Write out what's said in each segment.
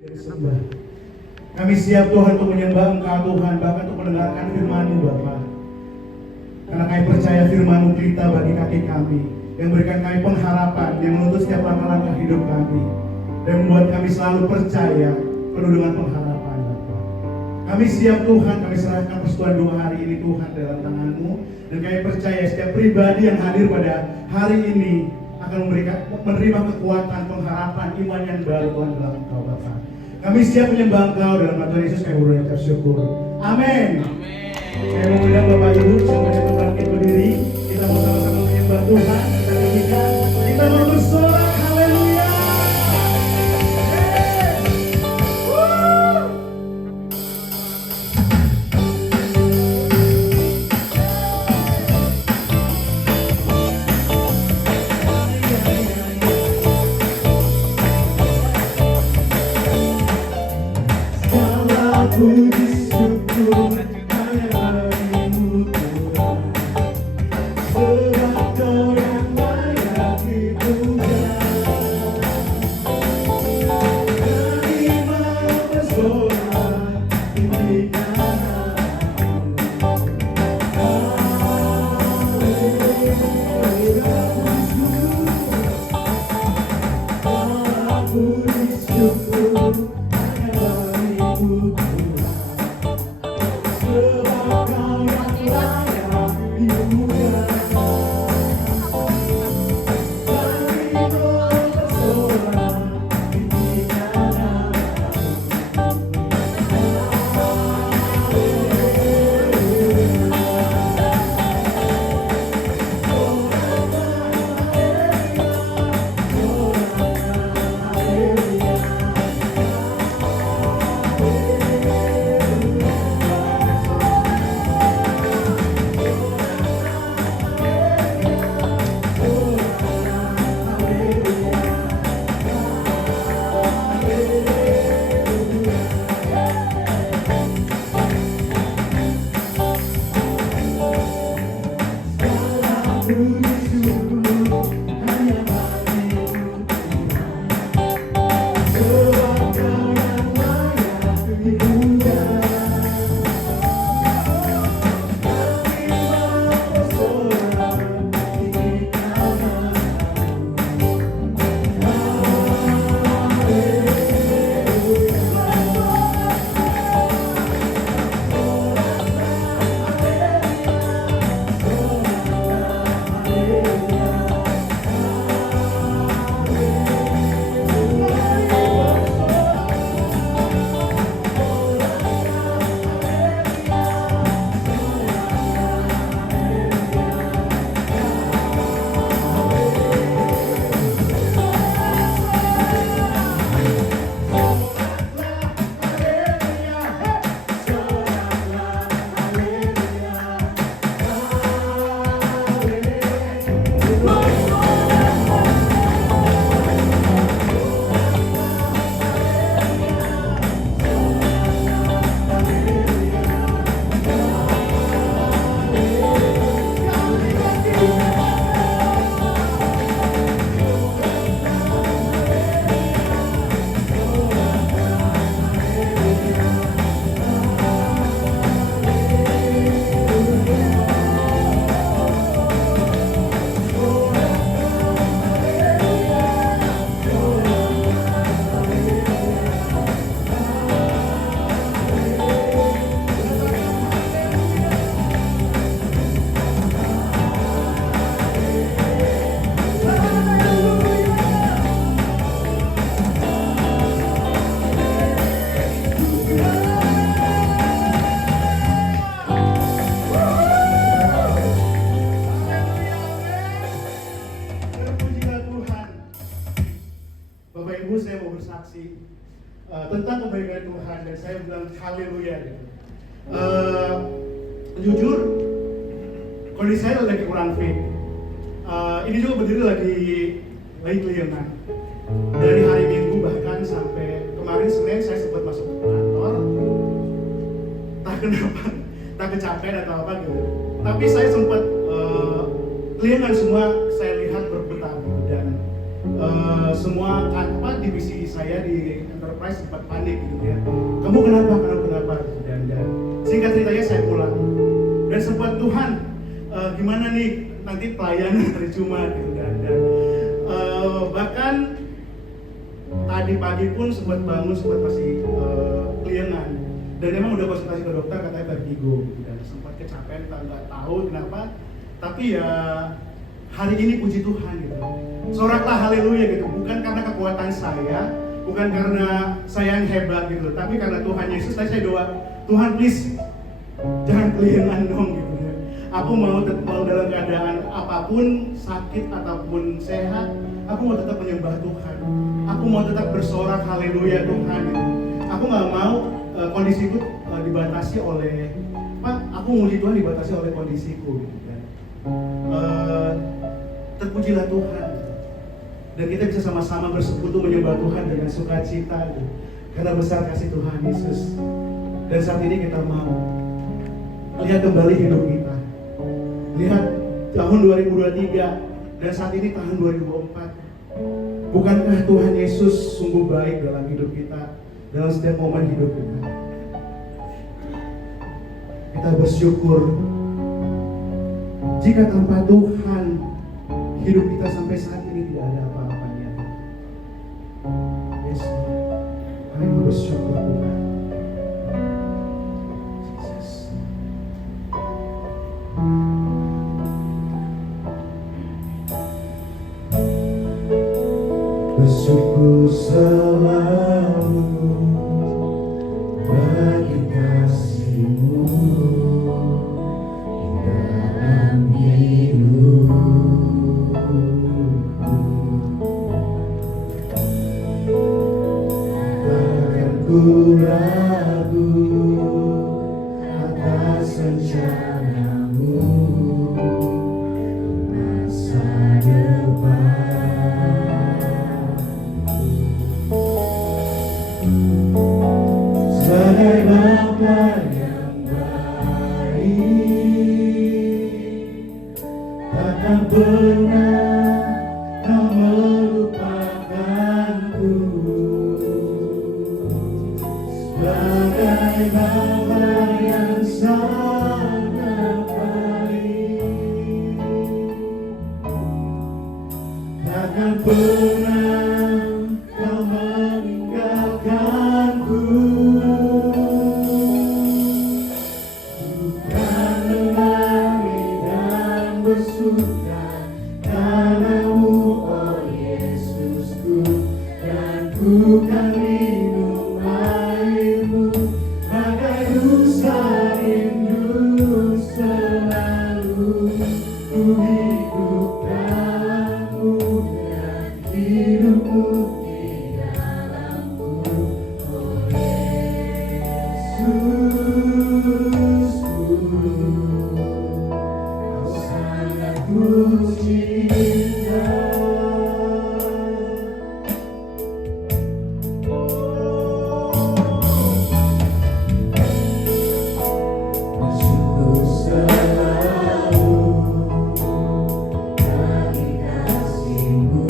dari sembah. Kami siap Tuhan untuk menyembah Engkau Tuhan, bahkan untuk mendengarkan firman-Mu Bapa. Karena kami percaya firman-Mu pelita bagi kaki kami, yang memberikan kami pengharapan, yang menuntut setiap langkah-langkah hidup kami, dan membuat kami selalu percaya, penuh dengan pengharapan Bapa. Kami siap Tuhan, kami serahkan persekutuan doa hari ini Tuhan dalam tangan-Mu, dan kami percaya setiap pribadi yang hadir pada hari ini akan menerima kekuatan, pengharapan, iman yang baru Tuhan dalam Engkau Bapa. Kami siap menyembah Engkau dalam nama Tuhan Yesus, kami berdoa bersyukur. Amin. Saya mau undang Bapak Ibu, siapa yang bangkit berdiri, kita mau sama-sama menyembah Tuhan, kita mau bersorak, haleluya. Puji syukur hanya bagimu Tuhan, sebab Kau yang layak dipuja. Kami mau bersorak tinggikan nama-Mu. Haleluya, puji syukur hanya bagimu Tuhan. Tentang kebaikan Tuhan, dan saya bilang haleluya gitu. Jujur, kondisi saya lagi kurang fit. Ini juga berdiri lagi keliengan. Dari hari Minggu bahkan sampai kemarin Senin saya sempat masuk ke kantor. Tak kenapa, tak kecapean atau apa gitu. Tapi saya sempat keliengan semua, saya lihat berputar dan semua divisi saya di enterprise sempat panik gitu ya. Kamu kenapa gitu, dan singkat ceritanya saya pulang dan sempat Tuhan gimana nih nanti pelayanan hari Jumat gitu, dan bahkan tadi pagi pun sempat bangun, sempat masih keliengan, dan emang udah konsultasi ke dokter katanya vertigo gitu, dan sempat kecapean, nggak tahu kenapa, tapi ya hari ini puji Tuhan gitu, soraklah haleluya gitu, bukan karena kekuatan saya, bukan karena saya yang hebat gitu, tapi karena Tuhan Yesus. Saya doa, Tuhan please jangan keliengan dong gitu ya. Aku mau dalam keadaan apapun, sakit ataupun sehat, aku mau tetap menyembah Tuhan. Aku mau tetap bersorak haleluya Tuhan gitu. Aku nggak mau kondisiku dibatasi oleh aku muji Tuhan dibatasi oleh kondisiku gitu kan. Terpujilah Tuhan gitu. Dan kita bisa sama-sama bersekutu menyembah Tuhan dengan sukacita gitu. Karena besar kasih Tuhan Yesus. Dan saat ini kita mau lihat kembali hidup kita. Lihat tahun 2023 dan saat ini tahun 2024. Bukankah Tuhan Yesus sungguh baik dalam hidup kita, dalam setiap momen hidup kita? Kita bersyukur jika tanpa Tuhan hidup kita sampai saat ini tidak ada apa-apanya. Yesus, kami bersyukur Tuhan. Jesus. Bersyukur selalu bagi kasih-Mu dalam hidupku. Takkan ku ragu atas rencana-Mu masa depan. Sebagai Bapa yang baik, takkan pernah Kau melupakanku. Sebagai Bapa yang sangat baik, takkan pernah Kau meninggalkanku. Bersuka karena-Mu, oh Yesusku, dan ku kan minum air-Mu, bagai rusa rindu selalu. Ku hidup dalam-Mu dan hidup-Mu di dalam-Ku, oh Yesusku. Ku cinta. Bersyukur selalu bagi kasih-Mu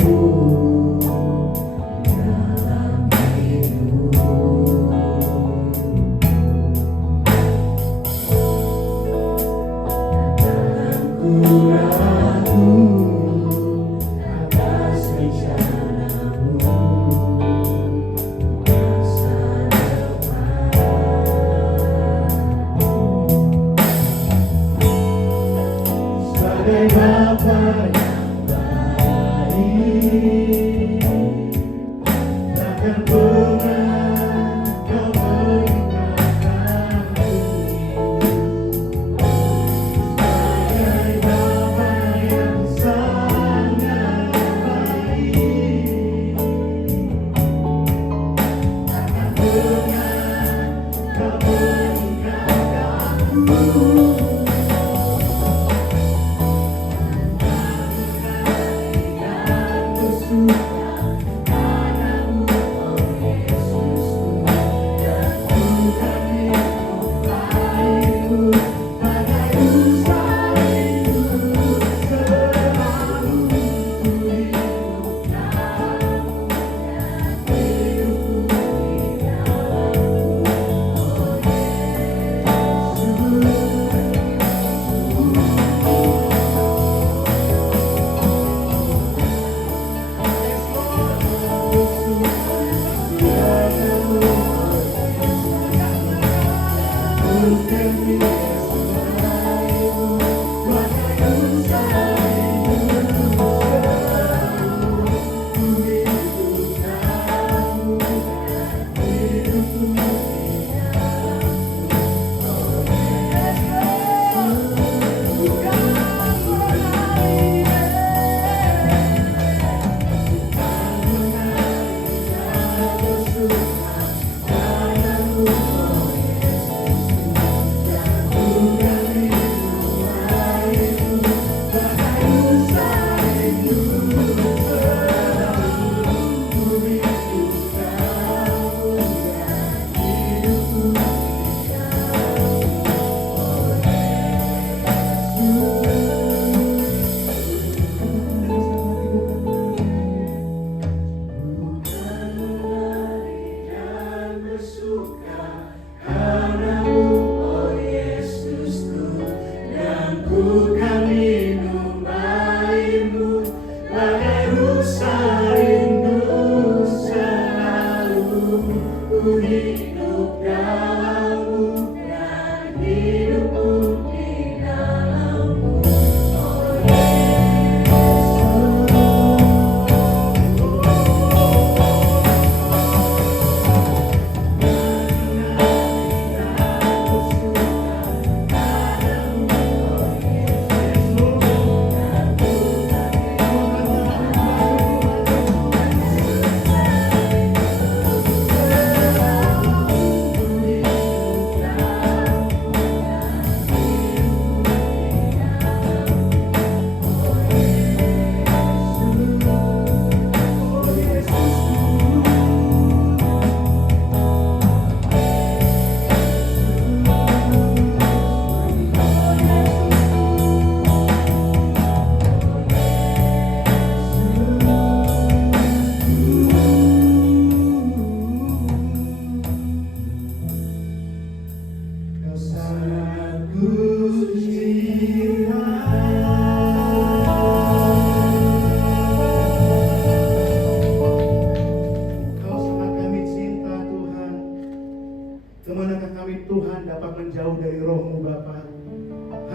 Bapa menjauh dari roh-Mu Bapa.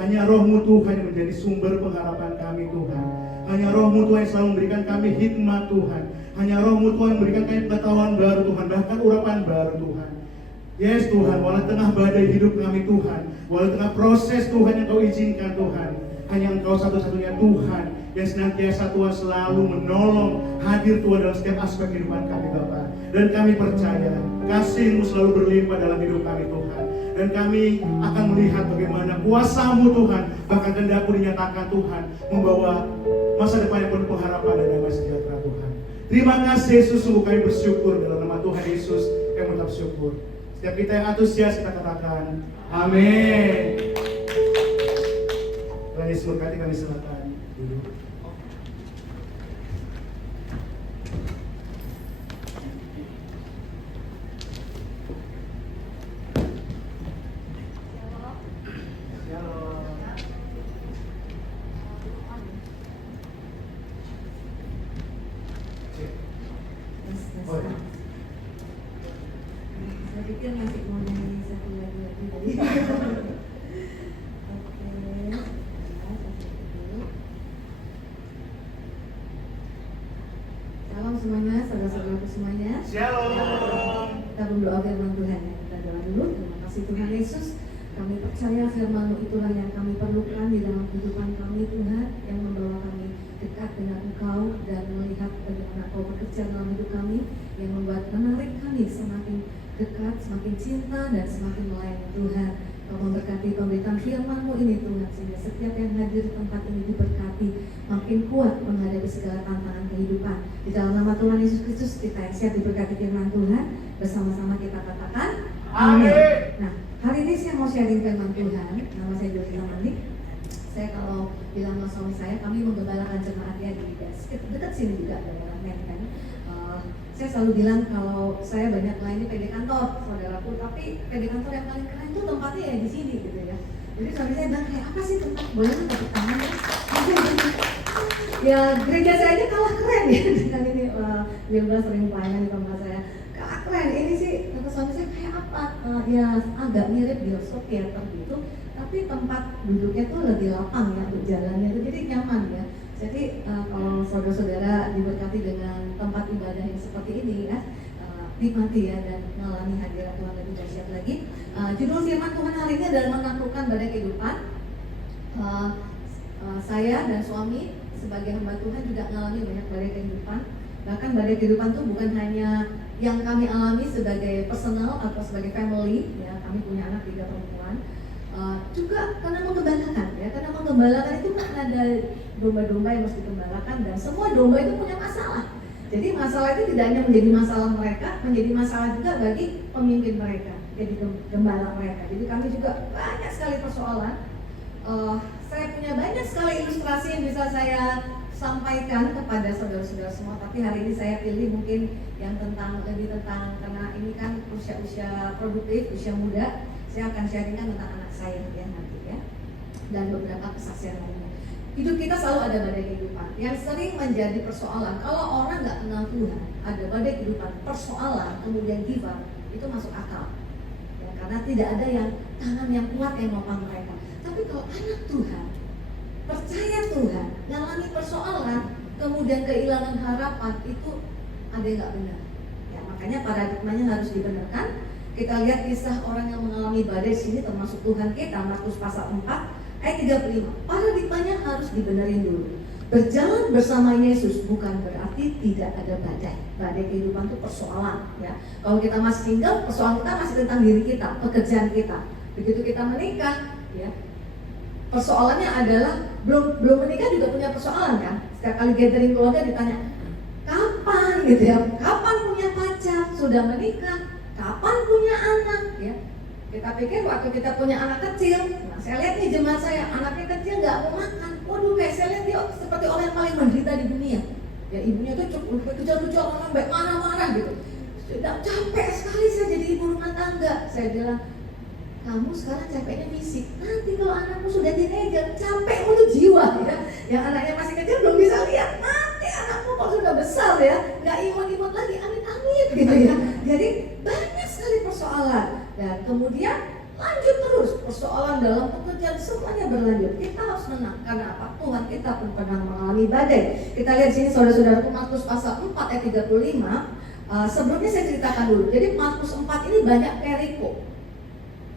Hanya roh-Mu Tuhan yang menjadi sumber pengharapan kami Tuhan. Hanya roh-Mu Tuhan yang selalu memberikan kami hikmat Tuhan. Hanya roh-Mu Tuhan memberikan kami pengetahuan baru Tuhan, bahkan urapan baru Tuhan. Yes Tuhan, walau tengah badai hidup kami Tuhan, walau tengah proses Tuhan yang Kau izinkan Tuhan, hanya Engkau satu-satunya Tuhan yang senantiasa Tuhan selalu menolong, hadir Tuhan dalam setiap aspek kehidupan kami Bapa. Dan kami percaya kasih-Mu selalu berlimpah dalam hidup kami Tuhan. Dan kami akan melihat bagaimana kuasa-Mu Tuhan, bahkan kehendak-Mu dinyatakan Tuhan, membawa masa depan yang penuh pengharapan dan damai sejahtera Tuhan. Terima kasih Yesus, sungguh kami bersyukur dalam nama Tuhan Yesus yang mengucap syukur. Setiap kita yang antusias kita katakan amin. Tuhan Yesus berkati, kami silakan duduk. Saya pikir masih mau nyanyi satu lagi tadi. Salam semuanya, saudara-saudaraku semuanya. Shalom. Kita berdoa firman Tuhan ya. Kita doa dulu. Terima kasih Tuhan Yesus. Kami percaya firman-Mu itulah yang kami perlukan di dalam kehidupan kami Tuhan, yang membawa kami dekat dengan Engkau dan melihat bagaimana Engkau bekerja dalam hidup kami, yang menarik kami semakin dekat, semakin cinta dan semakin melayani Tuhan. Kau memberkati pemberitaan firman-Mu ini Tuhan, sehingga setiap yang hadir di tempat ini diberkati, makin kuat menghadapi segala tantangan kehidupan. Di dalam nama Tuhan Yesus Kristus, kita yang siap diberkati firman Tuhan, bersama-sama kita katakan amin. Nah, hari ini saya mau sharing firman Tuhan. Nama saya Julita Manik. Saya kalau bilang sama suami saya, kami menggembalakan jemaat ya di dekat sini juga, daerah Menteng. Saya selalu bilang kalau saya banyak melayani PD kantor, saudaraku, tapi PD kantor yang paling keren itu tempatnya ya di sini gitu ya. Jadi suami saya bilang, kayak apa sih tempat, boleh nggak tepuk tangan ya? Ya gereja saya aja kalah keren ya dengan ini. Wilba sering pelayanan di tempat saya, kalah keren. Ini sih kata suami saya kayak apa? Ya agak mirip bioskop theater gitu, tapi tempat duduknya tuh lebih lapang ya, berjalannya itu jadi nyaman ya. Jadi kalau saudara-saudara diberkati dengan tempat ibadah yang seperti ini ya, nikmati ya dan mengalami hadirat Tuhan lebih dahsyat lagi. Judul firman Tuhan hari ini adalah menaklukkan badai kehidupan. Saya dan suami sebagai hamba Tuhan juga mengalami banyak badai kehidupan. Bahkan badai kehidupan itu bukan hanya yang kami alami sebagai personal atau sebagai family ya, kami punya anak 3 perempuan. Juga karena menggembalakan ya, karena menggembalakan itu kan ada domba-domba yang harus digembalakan dan semua domba itu punya masalah. Jadi masalah itu tidak hanya menjadi masalah mereka, menjadi masalah juga bagi pemimpin mereka, jadi gembala mereka. Jadi kami juga banyak sekali persoalan. Saya punya banyak sekali ilustrasi yang bisa saya sampaikan kepada saudara-saudara semua, tapi hari ini saya pilih mungkin yang lebih tentang karena ini kan usia produktif, usia muda. Saya akan sharingkan tentang anak saya ya nanti ya, dan beberapa kesaksian lainnya. Hidup kita selalu ada badai kehidupan yang sering menjadi persoalan. Kalau orang nggak kenal Tuhan, ada badai kehidupan, persoalan, kemudian give up, itu masuk akal ya, karena tidak ada yang tangan yang kuat yang nopang mereka. Tapi kalau anak Tuhan, percaya Tuhan, ngalami persoalan, kemudian kehilangan harapan, itu ada yang nggak benar ya, makanya paradigmanya harus dibenarkan. Kita lihat kisah orang yang mengalami badai sini, termasuk Tuhan kita, Markus pasal 4 ayat 35. Paradigmanya harus dibenerin dulu. Berjalan bersama Yesus bukan berarti tidak ada badai. Badai kehidupan itu persoalan ya. Kalau kita masih single, persoalan kita masih tentang diri kita, pekerjaan kita. Begitu kita menikah ya, persoalannya adalah belum menikah juga punya persoalan kan. Setiap kali gathering keluarga ditanya, kapan gitu ya, kapan punya pacar, sudah menikah, kapan punya anak ya. Kita pikir waktu kita punya anak kecil, nah saya lihat nih jemaat saya, anaknya kecil nggak mau makan. Waduh, kayak saya lihat dia seperti orang yang paling menderita di dunia. Ya ibunya tuh cukup kejar-kejar orang baik, marah-marah gitu. Sudah capek sekali saya jadi ibu rumah tangga. Saya bilang, kamu sekarang capeknya fisik, nanti kalau anakmu sudah teenager, capekmu tuh jiwa ya. Yang anaknya masih kecil belum bisa lihat, nanti anakmu kalau sudah besar ya, nggak imut-imut lagi, amit-amit gitu ya. Jadi banyak sekali persoalan. Dan kemudian lanjut dalam pekerjaan semuanya berlanjut. Kita harus menang karena apa? Tuhan kita pun pernah mengalami badai. Kita lihat sini saudara-saudaraku, Markus pasal 4 ayat 35. Sebelumnya saya ceritakan dulu. Jadi Markus 4 ini banyak perikop.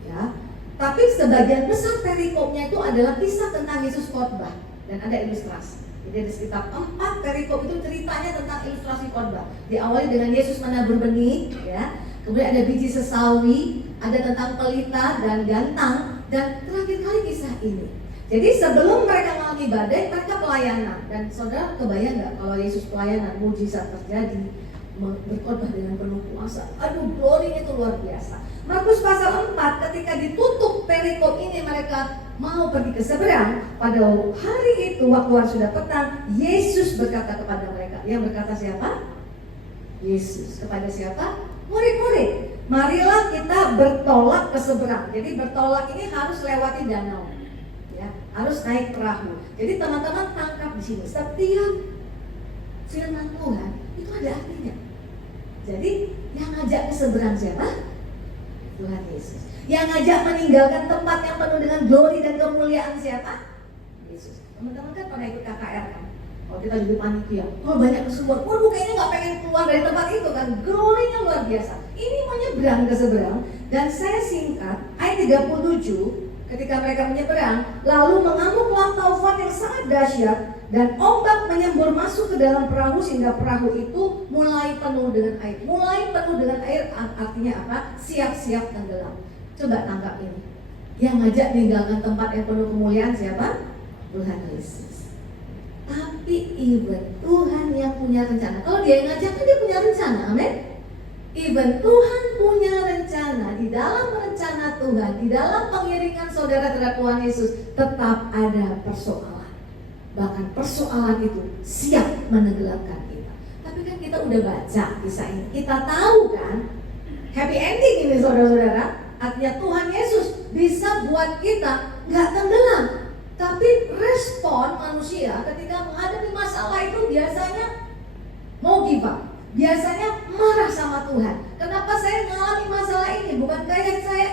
Ya. Tapi sebagian besar perikopnya itu adalah kisah tentang Yesus khotbah dan ada ilustrasi. Jadi ada sekitar 4 perikop itu ceritanya tentang ilustrasi khotbah. Diawali dengan Yesus menabur benih, ya. Kemudian ada biji sesawi, ada tentang pelita dan gantang, dan terakhir kali kisah ini. Jadi sebelum mereka mengalami badai, mereka pelayanan. Dan saudara kebayang nggak kalau Yesus pelayanan, mujizat terjadi, berkhotbah dengan penuh kuasa. Aduh, glory itu luar biasa. Markus pasal 4 ketika ditutup perikop ini mereka mau pergi ke seberang. Pada hari itu waktu sudah petang, Yesus berkata kepada mereka. Yang berkata siapa? Yesus. Kepada siapa? Murid-murid. Marilah kita bertolak ke seberang. Jadi bertolak ini harus lewati danau, ya, harus naik perahu. Jadi teman-teman tangkap di sini. Setiap firman Tuhan itu ada artinya. Jadi yang ngajak ke seberang siapa? Tuhan Yesus. Yang ngajak meninggalkan tempat yang penuh dengan glory dan kemuliaan siapa? Yesus. Teman-teman kan pernah ikut KKR kan? Kalau kita jadi panitia, banyak keseluruhan. Waduh, kayaknya nggak pengen keluar dari tempat itu kan? Glory-nya luar biasa. Ini mau nyebrang ke seberang. Dan saya singkat ayat 37. Ketika mereka menyeberang, lalu mengamuklah taufan yang sangat dahsyat dan ombak menyembur masuk ke dalam perahu sehingga perahu itu mulai penuh dengan air. Mulai penuh dengan air artinya apa? Siap-siap tenggelam. Coba tangkap ini. Yang ngajak meninggalkan tempat yang penuh kemuliaan siapa? Tuhan Yesus. Tapi even Tuhan yang punya rencana. Kalau dia yang ngajak kan dia punya rencana, amin. Even Tuhan punya rencana. Di dalam rencana Tuhan, di dalam pengiringan saudara terhadap Tuhan Yesus, tetap ada persoalan. Bahkan persoalan itu siap menenggelamkan kita. Tapi kan kita udah baca kisah ini. Kita tahu kan happy ending ini saudara-saudara. Artinya Tuhan Yesus bisa buat kita gak tenggelam. Tapi respon manusia ketika menghadapi masalah itu biasanya mau give up. Biasanya marah sama Tuhan. Kenapa saya mengalami masalah ini? Bukan kayak saya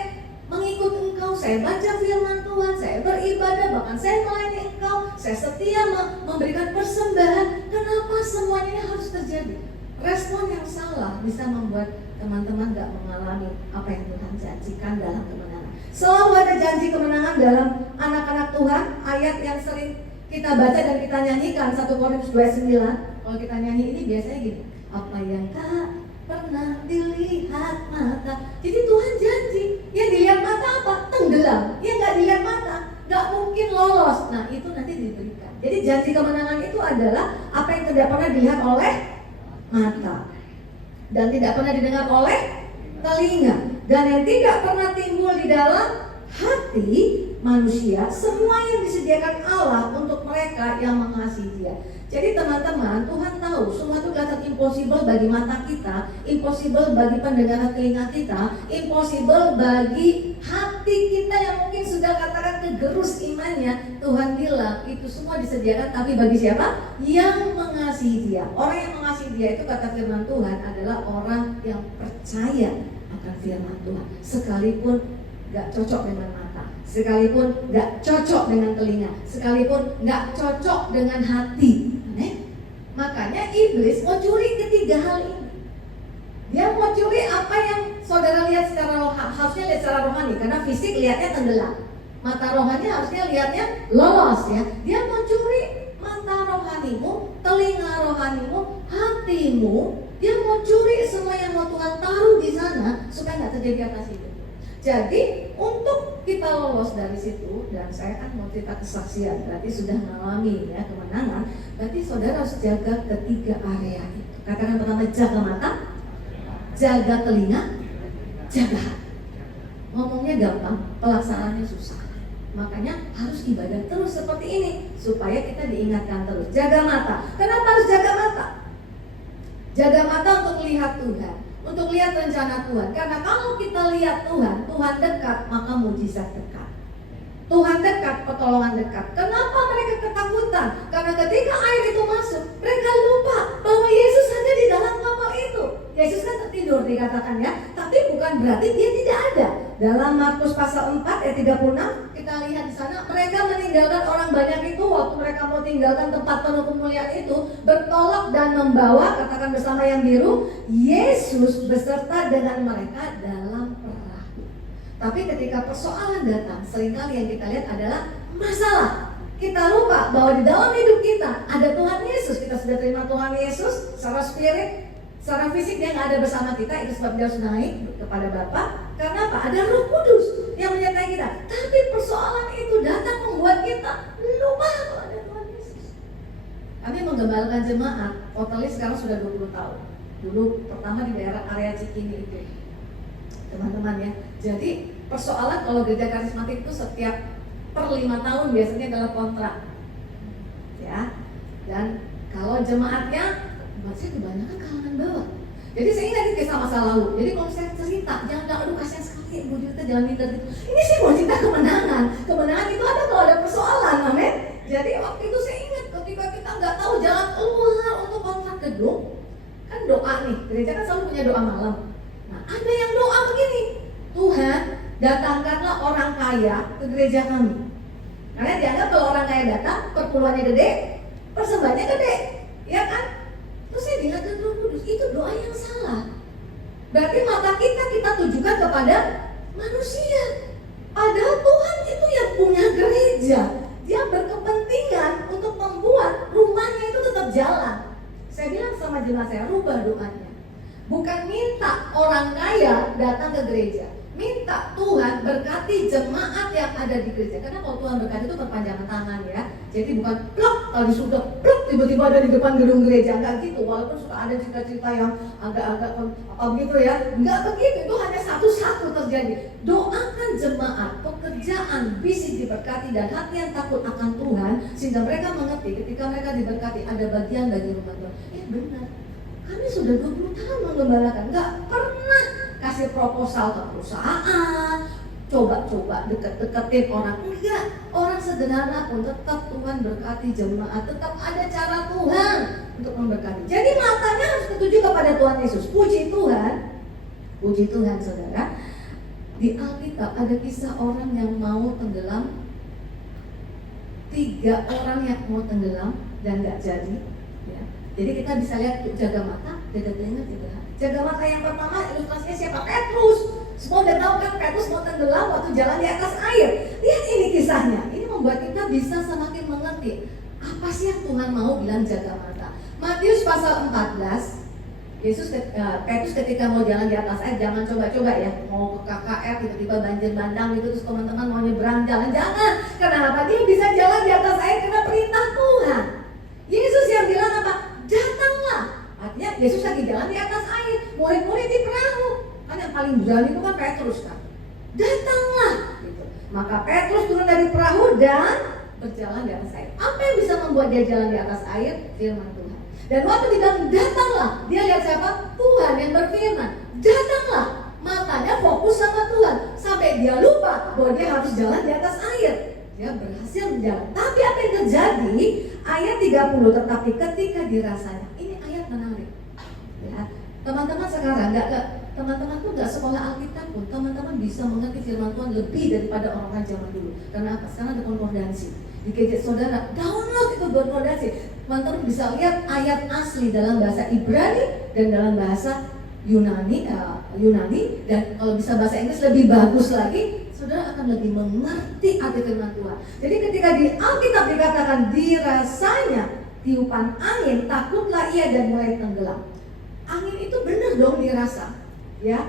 mengikut Engkau, saya baca firman Tuhan, saya beribadah, bahkan saya melayani Engkau, saya setia memberikan persembahan. Kenapa semuanya harus terjadi? Respon yang salah bisa membuat teman-teman gak mengalami apa yang Tuhan janjikan dalam kemenangan. Selalu ada janji kemenangan dalam anak-anak Tuhan. Ayat yang sering kita baca dan kita nyanyikan 1 Korintus 2:9. Kalau kita nyanyi ini biasanya gini, apa yang tak pernah dilihat mata. Jadi Tuhan janji, yang dilihat mata apa? Tenggelam. Yang gak dilihat mata gak mungkin lolos. Nah itu nanti diberikan. Jadi janji kemenangan itu adalah apa yang tidak pernah dilihat oleh mata dan tidak pernah didengar oleh telinga, dan yang tidak pernah timbul di dalam hati manusia, semua yang disediakan Allah untuk mereka yang mengasihi Dia. Jadi teman-teman, Tuhan tahu semua itu kelihatan impossible bagi mata kita, impossible bagi pendengaran telinga kita, impossible bagi hati kita yang mungkin sudah katakan kegerus imannya. Tuhan bilang itu semua disediakan, tapi bagi siapa? Yang mengasihi Dia. Orang yang mengasihi Dia itu kata firman Tuhan adalah orang yang percaya akan firman Tuhan, sekalipun gak cocok dengan mata, sekalipun gak cocok dengan telinga, sekalipun gak cocok dengan hati. Makanya iblis mau curi ketiga hal ini. Dia mau curi apa yang saudara lihat secara rohani, harusnya lihat secara rohani, karena fisik lihatnya tenggelam. Mata rohani harusnya lihatnya lolos ya. Dia mau curi mata rohanimu, telinga rohanimu, hatimu. Dia mau curi semua yang mau Tuhan taruh di sana supaya nggak terjadi atas hidup. Jadi untuk kita lolos dari situ, dan saya kan mau cerita kesaksian, berarti sudah mengalami ya kemenangan. Berarti saudara harus jaga ketiga area itu. Katakan pertama, jaga mata, jaga telinga, jaga hati. Ngomongnya gampang, pelaksanaannya susah. Makanya harus ibadah terus seperti ini supaya kita diingatkan terus. Jaga mata. Kenapa harus jaga mata? Jaga mata untuk melihat Tuhan, untuk lihat rencana Tuhan. Karena kalau kita lihat Tuhan, Tuhan dekat, maka mujizat dekat. Tuhan dekat, pertolongan dekat. Kenapa mereka ketakutan? Karena ketika air itu masuk, mereka lupa bahwa Yesus ada di dalam kapal itu. Yesus kan tertidur dikatakan ya, tapi bukan berarti dia tidak ada. Dalam Markus pasal 4 ayat 36 kita kita lihat di sana, mereka meninggalkan orang banyak itu waktu mereka mau tinggalkan tempat penuh kemuliaan itu, bertolak dan membawa, katakan bersama yang biru, Yesus beserta dengan mereka dalam perahu. Tapi ketika persoalan datang, seringkali yang kita lihat adalah masalah. Kita lupa bahwa di dalam hidup kita ada Tuhan Yesus. Kita sudah terima Tuhan Yesus secara spirit, secara fisik dia nggak ada bersama kita. Itu sebab dia harus naik kepada Bapa. Karena apa? Ada Roh Kudus yang menyertai kita. Tapi persoalan itu datang membuat kita lupa kalau ada Tuhan Yesus. Kami menggembalkan jemaat, totalnya sekarang sudah 20 tahun. Dulu pertama di daerah area Cikini itu, teman-teman ya. Jadi persoalan kalau gereja karismatik itu setiap per 5 tahun biasanya adalah kontrak, ya. Dan kalau jemaatnya, saya kebanyakan kalangan bawah. Jadi saya ingat kisah masa lalu. Jadi kalau saya cerita, jangan aduh kasihan sekali ibu cerita, jangan minder gitu. Ini sih mau cerita kemenangan. Kemenangan itu ada kalau ada persoalan, amin. Jadi waktu itu saya ingat ketika kita nggak tahu jalan keluar untuk kontrak gedung, kan doa nih. Gereja kan selalu punya doa malam. Nah ada yang doa begini, Tuhan datangkanlah orang kaya ke gereja kami. Karena dianggap kalau orang kaya datang, perpuluhannya gede, persembahannya gede, ya kan? Terus saya diingatkan Roh Kudus, itu doa yang salah. Berarti mata kita tujukan kepada manusia. Padahal Tuhan itu yang punya gereja. Dia berkepentingan untuk membuat rumahnya itu tetap jalan. Saya bilang sama jemaat saya, rubah doanya. Bukan minta orang kaya datang ke gereja, minta Tuhan berkati jemaat yang ada di gereja. Karena kalau Tuhan berkati itu perpanjangan tangan ya. Jadi bukan plok, kalau di surga plok tiba-tiba ada di depan gedung gereja. Enggak gitu, walaupun suka ada cerita-cerita yang agak-agak apa begitu ya. Enggak begitu, itu hanya satu-satu terjadi. Doakan jemaat, pekerjaan, bisnis diberkati dan hati yang takut akan Tuhan, sehingga mereka mengerti ketika mereka diberkati ada bagian bagi rumah Tuhan. Ya benar, kami sudah 20 tahun menggembalakan, enggak pernah kasih proposal ke perusahaan, coba-coba deket-deketin orang. Enggak, orang sederhana pun tetap Tuhan berkati jemaat, tetap ada cara Tuhan untuk memberkati. Jadi matanya harus tertuju kepada Tuhan Yesus. Puji Tuhan saudara. Di Alkitab ada kisah orang yang mau tenggelam, 3 orang yang mau tenggelam dan gak jadi ya. Jadi kita bisa lihat jaga mata, jaga telinga, jaga hati. Jaga mata yang pertama ilustrasinya siapa? Petrus. Semua udah tahu kan Petrus mau tenggelam waktu jalan di atas air. Lihat ini kisahnya. Ini membuat kita bisa semakin mengerti apa sih yang Tuhan mau bilang jaga mata. Matius pasal 14, Petrus ketika mau jalan di atas air, jangan coba-coba ya. Mau ke KKR tiba-tiba banjir bandang gitu, terus teman-teman mau nyebrang jalan, jangan. Kenapa? Dia bisa jalan di atas air karena perintah Tuhan. Yesus yang bilang apa? Datanglah. Artinya Yesus lagi jalan di atas air, murid-murid di perahu. Kan yang paling berani itu kan Petrus kan. Datanglah gitu. Maka Petrus turun dari perahu dan berjalan di atas air. Apa yang bisa membuat dia jalan di atas air? Firman Tuhan. Dan waktu dibilang datanglah, dia lihat siapa? Tuhan yang berfirman. Datanglah. Matanya fokus sama Tuhan sampai dia lupa bahwa dia harus jalan di atas air. Dia berhasil berjalan. Tapi apa yang terjadi? Ayat 30, tetapi ketika dirasanya. Ini ayat menarik. Ya, teman-teman sekarang teman-teman tuh nggak sekolah Alkitab pun, teman-teman bisa mengerti firman Tuhan lebih daripada orang-orang zaman dulu. Karena apa? Sekarang ada konkordansi. Di gadget saudara, download itu konkordansi. Teman-teman bisa lihat ayat asli dalam bahasa Ibrani dan dalam bahasa Yunani, dan kalau bisa bahasa Inggris lebih bagus lagi, saudara akan lebih mengerti arti firman Tuhan. Jadi ketika di Alkitab dikatakan dirasanya tiupan angin, takutlah ia dan mulai tenggelam. Angin itu benar dong dirasa, ya.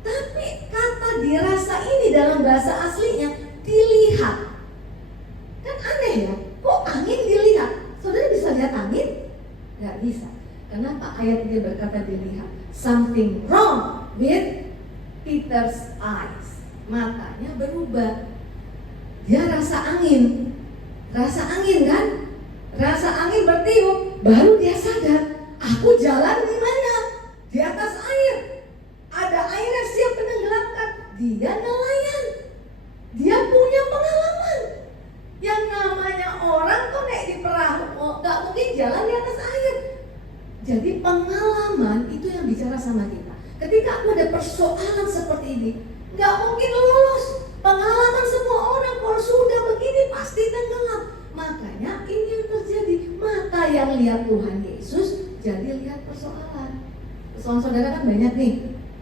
Tapi kata dirasa ini dalam bahasa aslinya dilihat. Kan aneh ya, kok angin dilihat? Saudara bisa lihat angin? Gak bisa. Kenapa ayat ini berkata dilihat? Something wrong with Peter's eyes. Matanya berubah. Dia rasa angin kan? Rasa angin bertiup, baru dia sadar. Aku jalan di mana? Di atas air. Ada air yang siap menenggelamkan. Dia nelayan. Dia punya pengalaman. Yang namanya orang tuh naik di perahu, gak mungkin jalan di atas air. Jadi pengalaman itu yang bicara sama kita. Ketika aku ada persoalan seperti ini, gak mungkin lolos. Pengalaman semua orang kalau sudah begini pasti tenggelam. Makanya ini yang terjadi. Mata yang lihat Tuhan Yesus jadi lihat persoalan. Persoalan saudara kan banyak nih.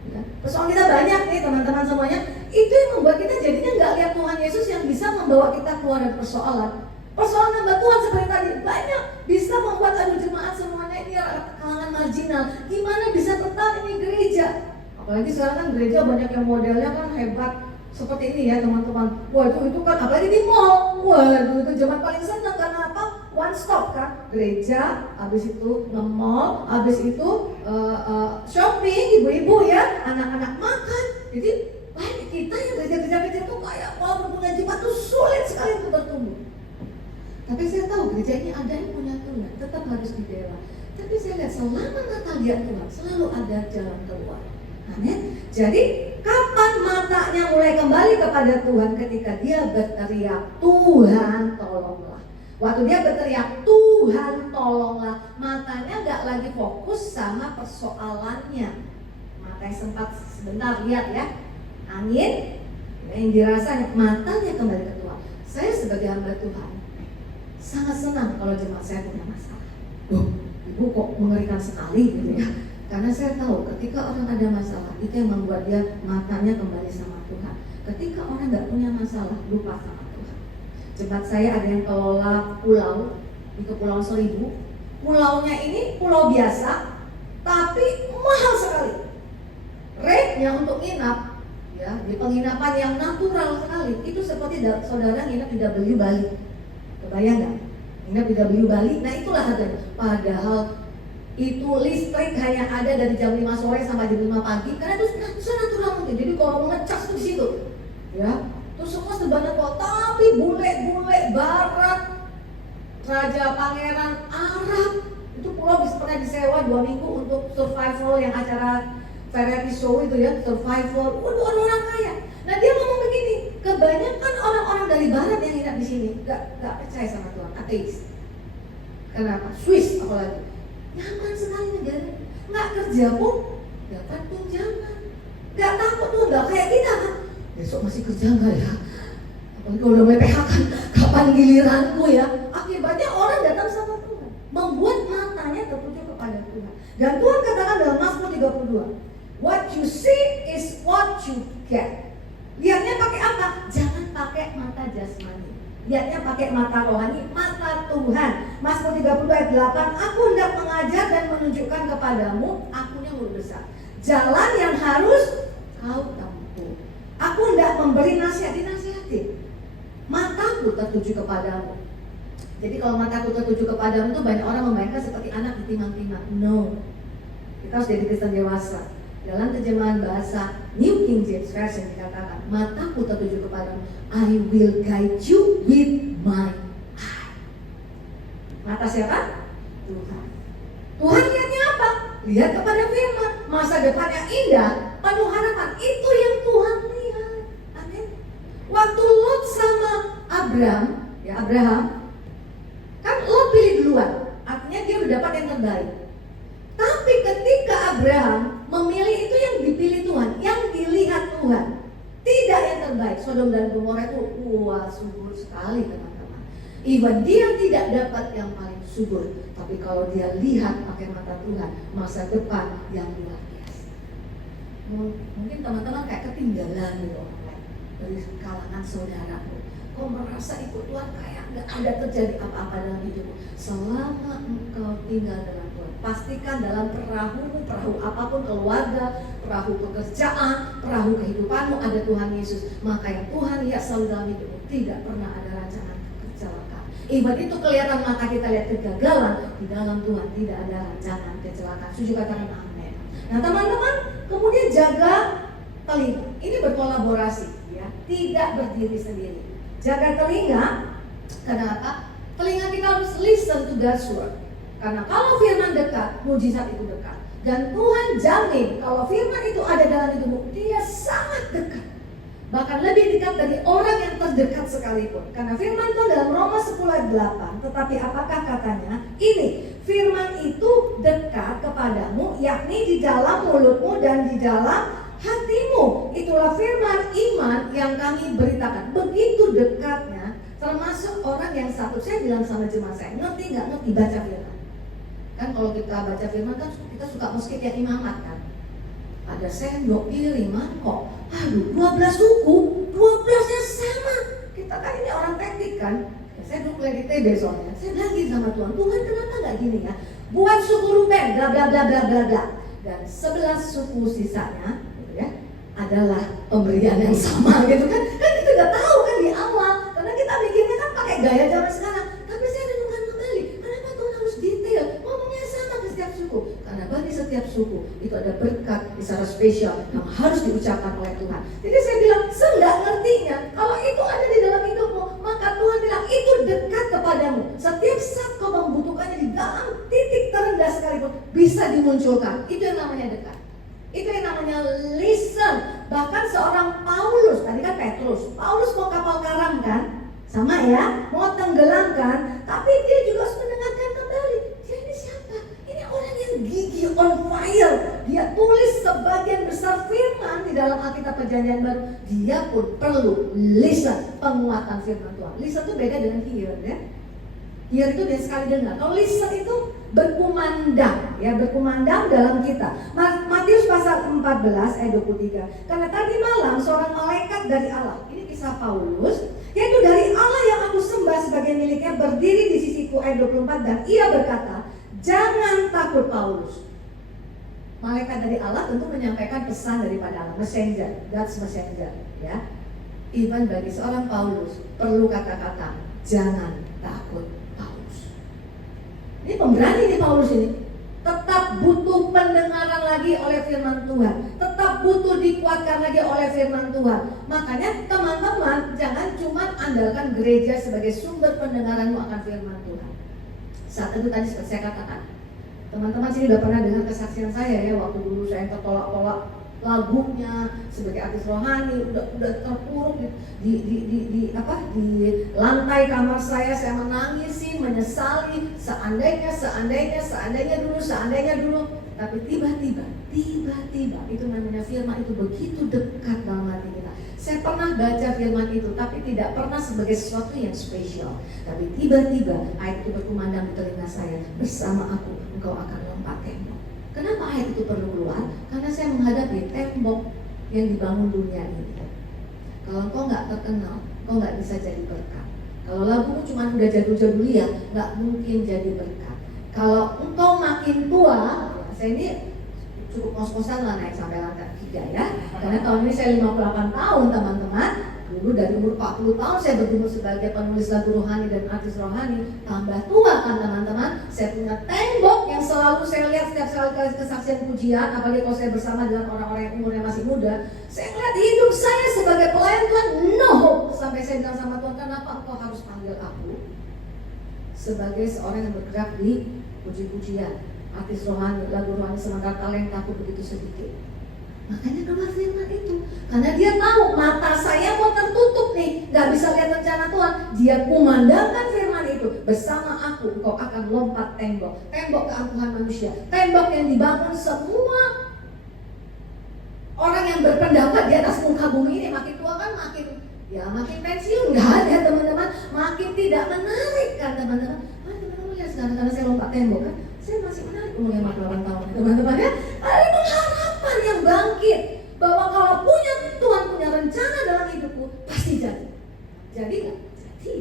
Ya. Persoalan kita banyak nih teman-teman semuanya. Itu yang membuat kita jadinya nggak lihat Tuhan Yesus yang bisa membawa kita keluar dari persoalan. Persoalan hamba Tuhan seperti tadi banyak bisa membuat jemaat semuanya ini kalangan marginal. Gimana bisa tetap ini gereja? Apalagi sekarang kan gereja banyak yang modelnya kan hebat seperti ini ya teman-teman. Wah itu kan apalagi di mall. Wah itu jemaat paling senang karena apa? One stop kan, gereja, habis itu nge-mall, habis itu shopping, ibu-ibu ya, anak-anak makan. Jadi baik kita yang gereja-gereja itu kayak walaupun punya jemaat itu sulit sekali untuk bertumbuh. Tapi saya tahu gereja ini ada yang punya Tuhan, tetap harus dibela. Tapi saya lihat selama mata lihat Tuhan, selalu ada jalan keluar. Amin. Jadi kapan matanya mulai kembali kepada Tuhan? Ketika dia berteriak, Tuhan tolonglah. Waktu dia berteriak, Tuhan tolonglah, matanya gak lagi fokus sama persoalannya. Matanya sempat sebentar lihat ya, angin, yang dirasanya matanya kembali ke Tuhan. Saya sebagai hamba Tuhan sangat senang kalau jemaat saya punya masalah. Ibu kok mengerikan sekali gitu ya. Karena saya tahu ketika orang ada masalah, itu yang membuat dia matanya kembali sama Tuhan. Ketika orang gak punya masalah, lupa sama Tuhan. Jemaat saya ada yang kelola pulau di Kepulauan Seribu. Pulaunya ini pulau biasa, tapi mahal sekali. Rate-nya untuk nginap, ya di penginapan yang natural sekali, itu seperti saudara nginap di W Bali. Kebayang nggak? Nginap di W Bali, nah itulah harganya. Padahal itu listrik hanya ada dari jam 5 sore sampai jam 5 pagi karena itu natural mungkin. Jadi kalau mau ngecas tuh di situ, ya. Terus semua sebanyak kok, tapi bule-bule barat, Raja Pangeran Arab, itu pulau bisa pernah disewa 2 minggu untuk survival yang acara variety show itu ya, survival. Waduh orang kaya. Nah dia ngomong begini, kebanyakan orang-orang dari barat yang hidup di sini gak percaya sama Tuhan, ateis. Kenapa? Swiss apalagi. Nyaman sekali negara, nggak kerja pun dapat tunjangan, nggak takut tuh, nggak kayak kita kan. Besok masih kerja nggak ya? Apalagi kalau udah mulai PHK, kapan giliranku ya? Akibatnya orang datang sama Tuhan, membuat matanya tertuju kepada Tuhan. Dan Tuhan katakan dalam Mazmur 32, what you see is what you get. Lihatnya pakai apa? Jangan pakai mata jasmani. Lihatnya pakai mata rohani, mata Tuhan. Mazmur 30 ayat 8, aku hendak mengajar dan menunjukkan kepadamu, akunya mulut besar, jalan yang harus kau tempuh. Aku hendak memberi nasihat, dinasihati. Mataku tertuju kepadamu. Jadi kalau mataku tertuju kepadamu itu banyak orang membayangkan seperti anak ditimang-timang. No, kita harus jadi Kristen dewasa. Dalam terjemahan bahasa New King James Version dikatakan, mataku tertuju kepadamu, I will guide you with my eye. Mata siapa? Tuhan. Tuhan lihatnya apa? Lihat kepada firman, masa depannya indah, penuh harapan. Itu yang Tuhan lihat. Amin. Waktu Lot sama Abraham, kan Lot pilih duluan, artinya dia udah dapat yang terbaik. Tapi ketika Abraham memilih, itu yang dipilih Tuhan, yang dilihat Tuhan, tidak yang terbaik. Sodom dan Gomora itu subur sekali teman-teman. Even dia tidak dapat yang paling subur, tapi kalau dia lihat pakai mata Tuhan, masa depan yang luar biasa. Mungkin teman-teman kayak ketinggalan gitu dari kalangan saudaraku. Kau merasa ikut Tuhan kayak nggak ada terjadi apa-apa dalam hidupmu. Selama engkau tinggal dalam Tuhan, pastikan dalam perahu apapun, keluarga, perahu pekerjaan, perahu kehidupanmu ada Tuhan Yesus. Maka yang Tuhan lihat selalu dalam hidupmu, tidak pernah ada rancangan kecelakaan. Even itu kelihatan mata kita lihat kegagalan, di dalam Tuhan tidak ada rancangan kecelakaan. Setuju katakan amin. Nah teman-teman, kemudian jaga telinga. Ini berkolaborasi, ya, tidak berdiri sendiri. Jaga telinga. Kenapa? Telinga kita harus listen to God's word. Karena kalau firman dekat, mujizat itu dekat. Dan Tuhan jamin kalau firman itu ada dalam hidupmu, dia sangat dekat. Bahkan lebih dekat dari orang yang terdekat sekalipun. Karena firman Tuhan dalam Roma 10 ayat 8, tetapi apakah katanya? Ini, firman itu dekat kepadamu, yakni di dalam mulutmu dan di dalam hatimu. hatimu. Itulah firman iman yang kami beritakan. Begitu dekatnya, termasuk orang yang satu. Saya bilang sama jemaat saya, ngerti nggak ngerti baca firman? Kan kalau kita baca firman kan kita suka mesti kayak imamat kan. Ada sendok, piring, mangkok. Aduh, 12 suku, 12-nya sama. Kita kan ini orang teknik kan. Saya dulu kuliah di TB soalnya. Saya bilang gini sama Tuhan, Tuhan kenapa nggak gini ya? Buat suku Ruben, bla bla bla bla bla bla. Dan 11 suku sisanya, gitu ya, adalah pemberian yang sama gitu kan. Kan kita nggak tahu kan di awal, karena kita bikinnya kan pakai gaya zaman sekarang. Tapi saya renungkan kembali, kenapa Tuhan harus detail? Ngomongnya sama ke setiap suku. Karena bagi setiap suku itu ada berkat secara spesial yang harus diucapkan oleh Tuhan. Jadi saya bilang, seenggak ngertinya, kalau itu ada di dalam hidupmu, maka Tuhan bilang itu dekat kepadamu. Setiap saat kau membutuhkannya di dalam titik terendah sekalipun bisa dimunculkan. Itu yang namanya dekat. Itu yang namanya listen. Bahkan seorang Paulus, tadi kan Paulus mau kapal karam kan, sama ya, mau tenggelamkan, tapi dia juga harus mendengarkan kembali. Dia ini siapa? Ini orang yang gigi on fire. Dia tulis sebagian besar firman di dalam Alkitab Perjanjian Baru. Dia pun perlu listen, penguatan firman Tuhan. Listen itu beda dengan hear ya. Hear itu dia sekali dengar. Kalau listen itu berkumandang, ya berkumandang dalam kita. Matius pasal 14 ayat 23. Karena tadi malam seorang malaikat dari Allah, ini kisah Paulus, yaitu dari Allah yang aku sembah sebagai miliknya, berdiri di sisiku ayat 24 dan ia berkata, jangan takut Paulus. Malaikat dari Allah tentu menyampaikan pesan daripada Allah, messenger, God's messenger, ya. Even bagi seorang Paulus perlu kata-kata jangan takut. Ini pemberani nih Paulus ini. Tetap butuh pendengaran lagi oleh firman Tuhan. Tetap butuh dikuatkan lagi oleh firman Tuhan. Makanya teman-teman jangan cuma andalkan gereja sebagai sumber pendengaranmu akan firman Tuhan. Saat itu tadi seperti saya katakan, teman-teman sini udah pernah dengar kesaksian saya ya, waktu dulu saya tertolak-tolak lagunya sebagai artis rohani, udah terpuruk di lantai kamar saya menangisi, menyesali, seandainya dulu, tapi tiba-tiba itu namanya firman itu begitu dekat dalam hati kita. Saya pernah baca firman itu, tapi tidak pernah sebagai sesuatu yang spesial. Tapi tiba-tiba ayat itu berkumandang di telinga saya, bersama aku engkau akan lompat tembok. Kenapa ayat itu perlu keluar? Karena saya menghadapi tembok yang dibangun dunia ini. Kalau engkau nggak terkenal, engkau nggak bisa jadi berkat. Kalau lagumu cuma udah jadul-jadul ya, nggak mungkin jadi berkat. Kalau engkau makin tua, saya ini cukup kos-kosan lah naik sampai lantai 3 ya. Karena tahun ini saya 58 tahun teman-teman. Dulu dari umur 40 tahun saya bergumul sebagai penulis lagu rohani dan artis rohani. Tambah tua kan teman-teman. Saya punya tembok yang selalu saya lihat setiap kali kesaksian pujian. Apalagi kalau saya bersama dengan orang-orang yang umurnya masih muda. Saya melihat hidup saya sebagai pelayan Tuhan no hope. Sampai saya bilang sama Tuhan, kenapa engkau harus panggil aku sebagai seorang yang bergerak di puji-pujian, artis rohani, lagu rohani, sementara talenta aku begitu sedikit. Makanya keluar firman itu. Karena dia tahu mata saya mau tertutup nih, gak bisa lihat rencana Tuhan. Dia kumandangkan firman itu, bersama aku engkau akan lompat tembok. Tembok keangkuhan manusia, tembok yang dibangun semua orang yang berpendapat di atas muka bumi ini. Makin tua kan makin pensiun, gak ada teman-teman. Makin tidak menarik kan teman-teman. Teman-teman lihat sekarang, karena saya lompat tembok kan, saya masih menarik umurnya 58 tahun teman-teman ya. Ada pengharapan yang bangkit bahwa kalau Tuhan punya rencana dalam hidupku, pasti jadi. Jadi nggak? Jadi.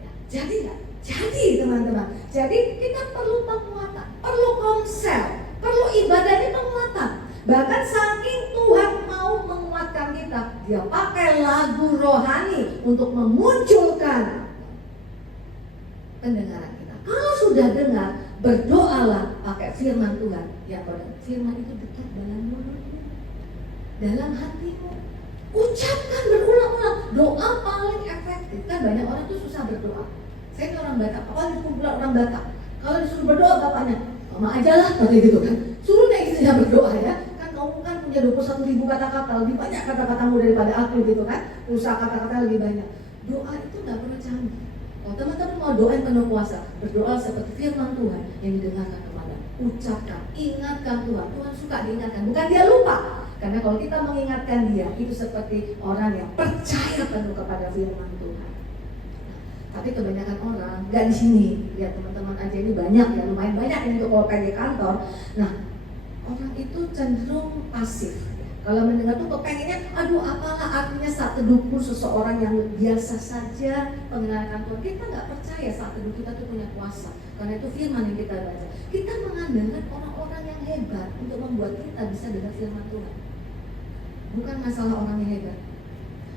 Ya, jadi nggak? Jadi teman-teman. Jadi kita perlu penguatan, perlu komsel, perlu ibadahnya penguatan. Bahkan saking Tuhan mau menguatkan kita, dia pakai lagu rohani untuk memunculkan pendengaran kita. Kalau sudah dengar, berdoalah pakai firman Tuhan. Ya, firman itu dekat dalam mulutmu, dalam hatimu. Ucapkan berulang-ulang. Doa paling efektif. Kan banyak orang tuh susah berdoa. Saya ini orang Batak, apalagi kumpulan orang Batak. Kalau disuruh berdoa bapaknya, mama aja lah, katanya gitu kan. Suruh deh istrinya berdoa ya. Kan kamu kan punya 21.000 kata-kata, lebih banyak kata-katamu daripada aku gitu kan. Usaha kata-kata lebih banyak. Doa itu gak pernah canggih. Kalau teman-teman mau doa yang penuh kuasa, berdoa seperti firman Tuhan yang didengarkan kepada. Ucapkan, ingatkan Tuhan. Tuhan suka diingatkan, bukan dia lupa. Karena kalau kita mengingatkan dia, itu seperti orang yang percaya penuh kepada firman Tuhan. Tapi kebanyakan orang, nggak di sini, lihat teman-teman aja ini banyak ya, lumayan banyak ini untuk kalau pergi kantor. Nah, orang itu cenderung pasif. Kalau mendengar tuh kepengennya, aduh apalah artinya saat teduhku seseorang yang biasa saja mengenalkan Tuhan. Kita nggak percaya saat teduh kita tuh punya kuasa. Karena itu firman yang kita baca. Kita mengandalkan orang-orang yang hebat untuk membuat kita bisa dengar firman Tuhan. Bukan masalah orang yang hebat,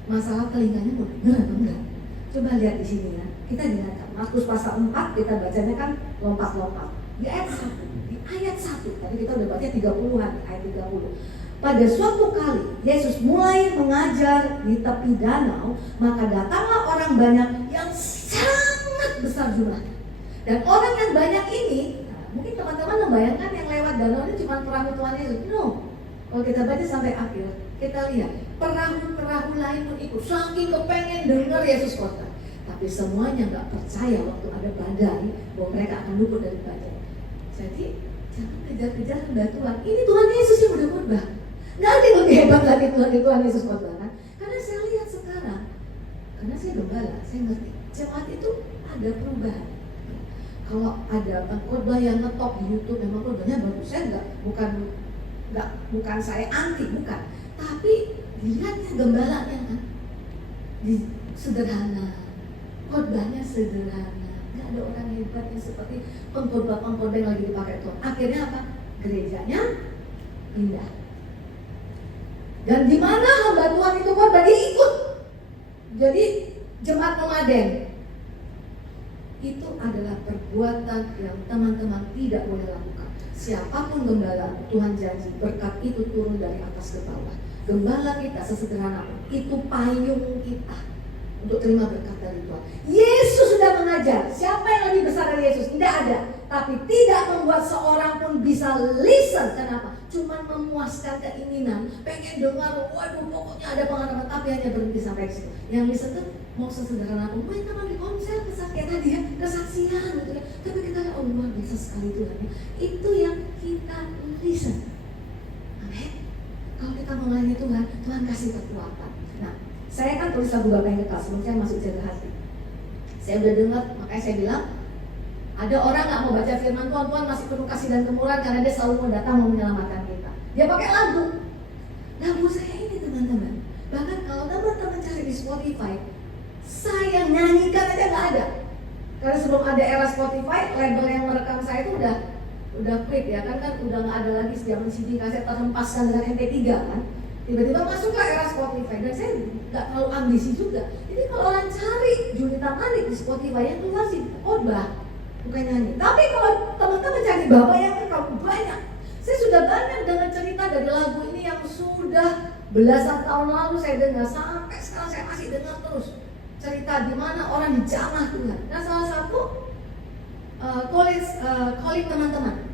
masalah telinganya mau dengar atau enggak. Coba lihat di sini ya. Kita lihat Markus pasal 4 kita bacanya kan lompat-lompat. Di ayat 1, di ayat 1. Tadi kita udah baca 30-an, ayat 30. Pada suatu kali Yesus mulai mengajar di tepi danau, maka datanglah orang banyak yang sangat besar jumlahnya. Dan orang yang banyak ini, mungkin teman-teman membayangkan yang lewat danau ini cuma perahu Tuhan Yesus. No. Kalau kita baca sampai akhir, kita lihat perahu-perahu lain pun ikut. Saking kepengen dengar Yesus khotbah. Tapi semuanya nggak percaya waktu ada badai bahwa mereka akan luput dari badai. Jadi jangan kejar-kejar hamba Tuhan. Ini Tuhan Yesus yang udah khotbah. Nggak ada yang lebih hebat lagi Tuhan Yesus khotbah kan? Karena saya lihat sekarang, karena saya gembala, saya ngerti jemaat itu ada perubahan. Kalau ada khotbah yang ngetop di YouTube, memang khotbahnya bagus. Saya bukan saya anti, bukan. Tapi dilihatnya gembalanya kan, sederhana, khotbahnya sederhana. Nggak ada orang hebat yang seperti pengkhotbah yang lagi dipakai Tuhan. Akhirnya apa? Gerejanya pindah. Dan di mana hamba Tuhan itu khotbah, dia ikut. Jadi jemaat nomaden. Itu adalah perbuatan yang teman-teman tidak boleh lakukan. Siapapun gembala, Tuhan janji berkat itu turun dari atas ke bawah. Gembala kita sesederhana pun, itu payung kita untuk terima berkat dari Tuhan. Yesus sudah mengajar. Siapa yang lebih besar dari Yesus? Tidak ada. Tapi tidak membuat seorang pun bisa listen. Kenapa? Cuma memuaskan keinginan, pengen dengar, waduh pokoknya ada pengalaman, tapi hanya berhenti sampai situ. Yang listen tuh mau sesederhana pun, main teman di konser, kayak tadi ya, kesaksian gitu ya. Tapi kita lihat, oh luar biasa sekali Tuhan ya. Itu yang kita listen. Amin. Kalau kita melayani Tuhan, Tuhan kasih kekuatan. Nah, saya kan tulis lagu Bapa yang Kekal sebelum saya masuk jaga hati. Saya udah dengar, makanya saya bilang, ada orang nggak mau baca firman Tuhan, Tuhan masih penuh kasih dan kemurahan karena dia selalu mau datang mau menyelamatkan kita. Dia pakai lagu. Lagu saya ini teman-teman. Bahkan kalau teman-teman cari di Spotify, saya nyanyikan aja nggak ada. Karena sebelum ada era Spotify, label yang merekam saya itu udah quit ya kan udah nggak ada lagi zaman CD kaset terhempaskan dengan MP3 kan. Tiba-tiba masuklah era Spotify dan saya nggak terlalu ambisi juga. Jadi kalau orang cari Junita Malik di Spotify yang keluar sih khotbah, bukan nyanyi. Tapi kalau teman-teman cari Bapak yang Kekal, banyak. Saya sudah banyak dengar cerita dari lagu ini yang sudah belasan tahun lalu saya dengar, sampai sekarang saya masih dengar terus. Cerita di mana orang dijamah Tuhan. Nah salah satu calling teman-teman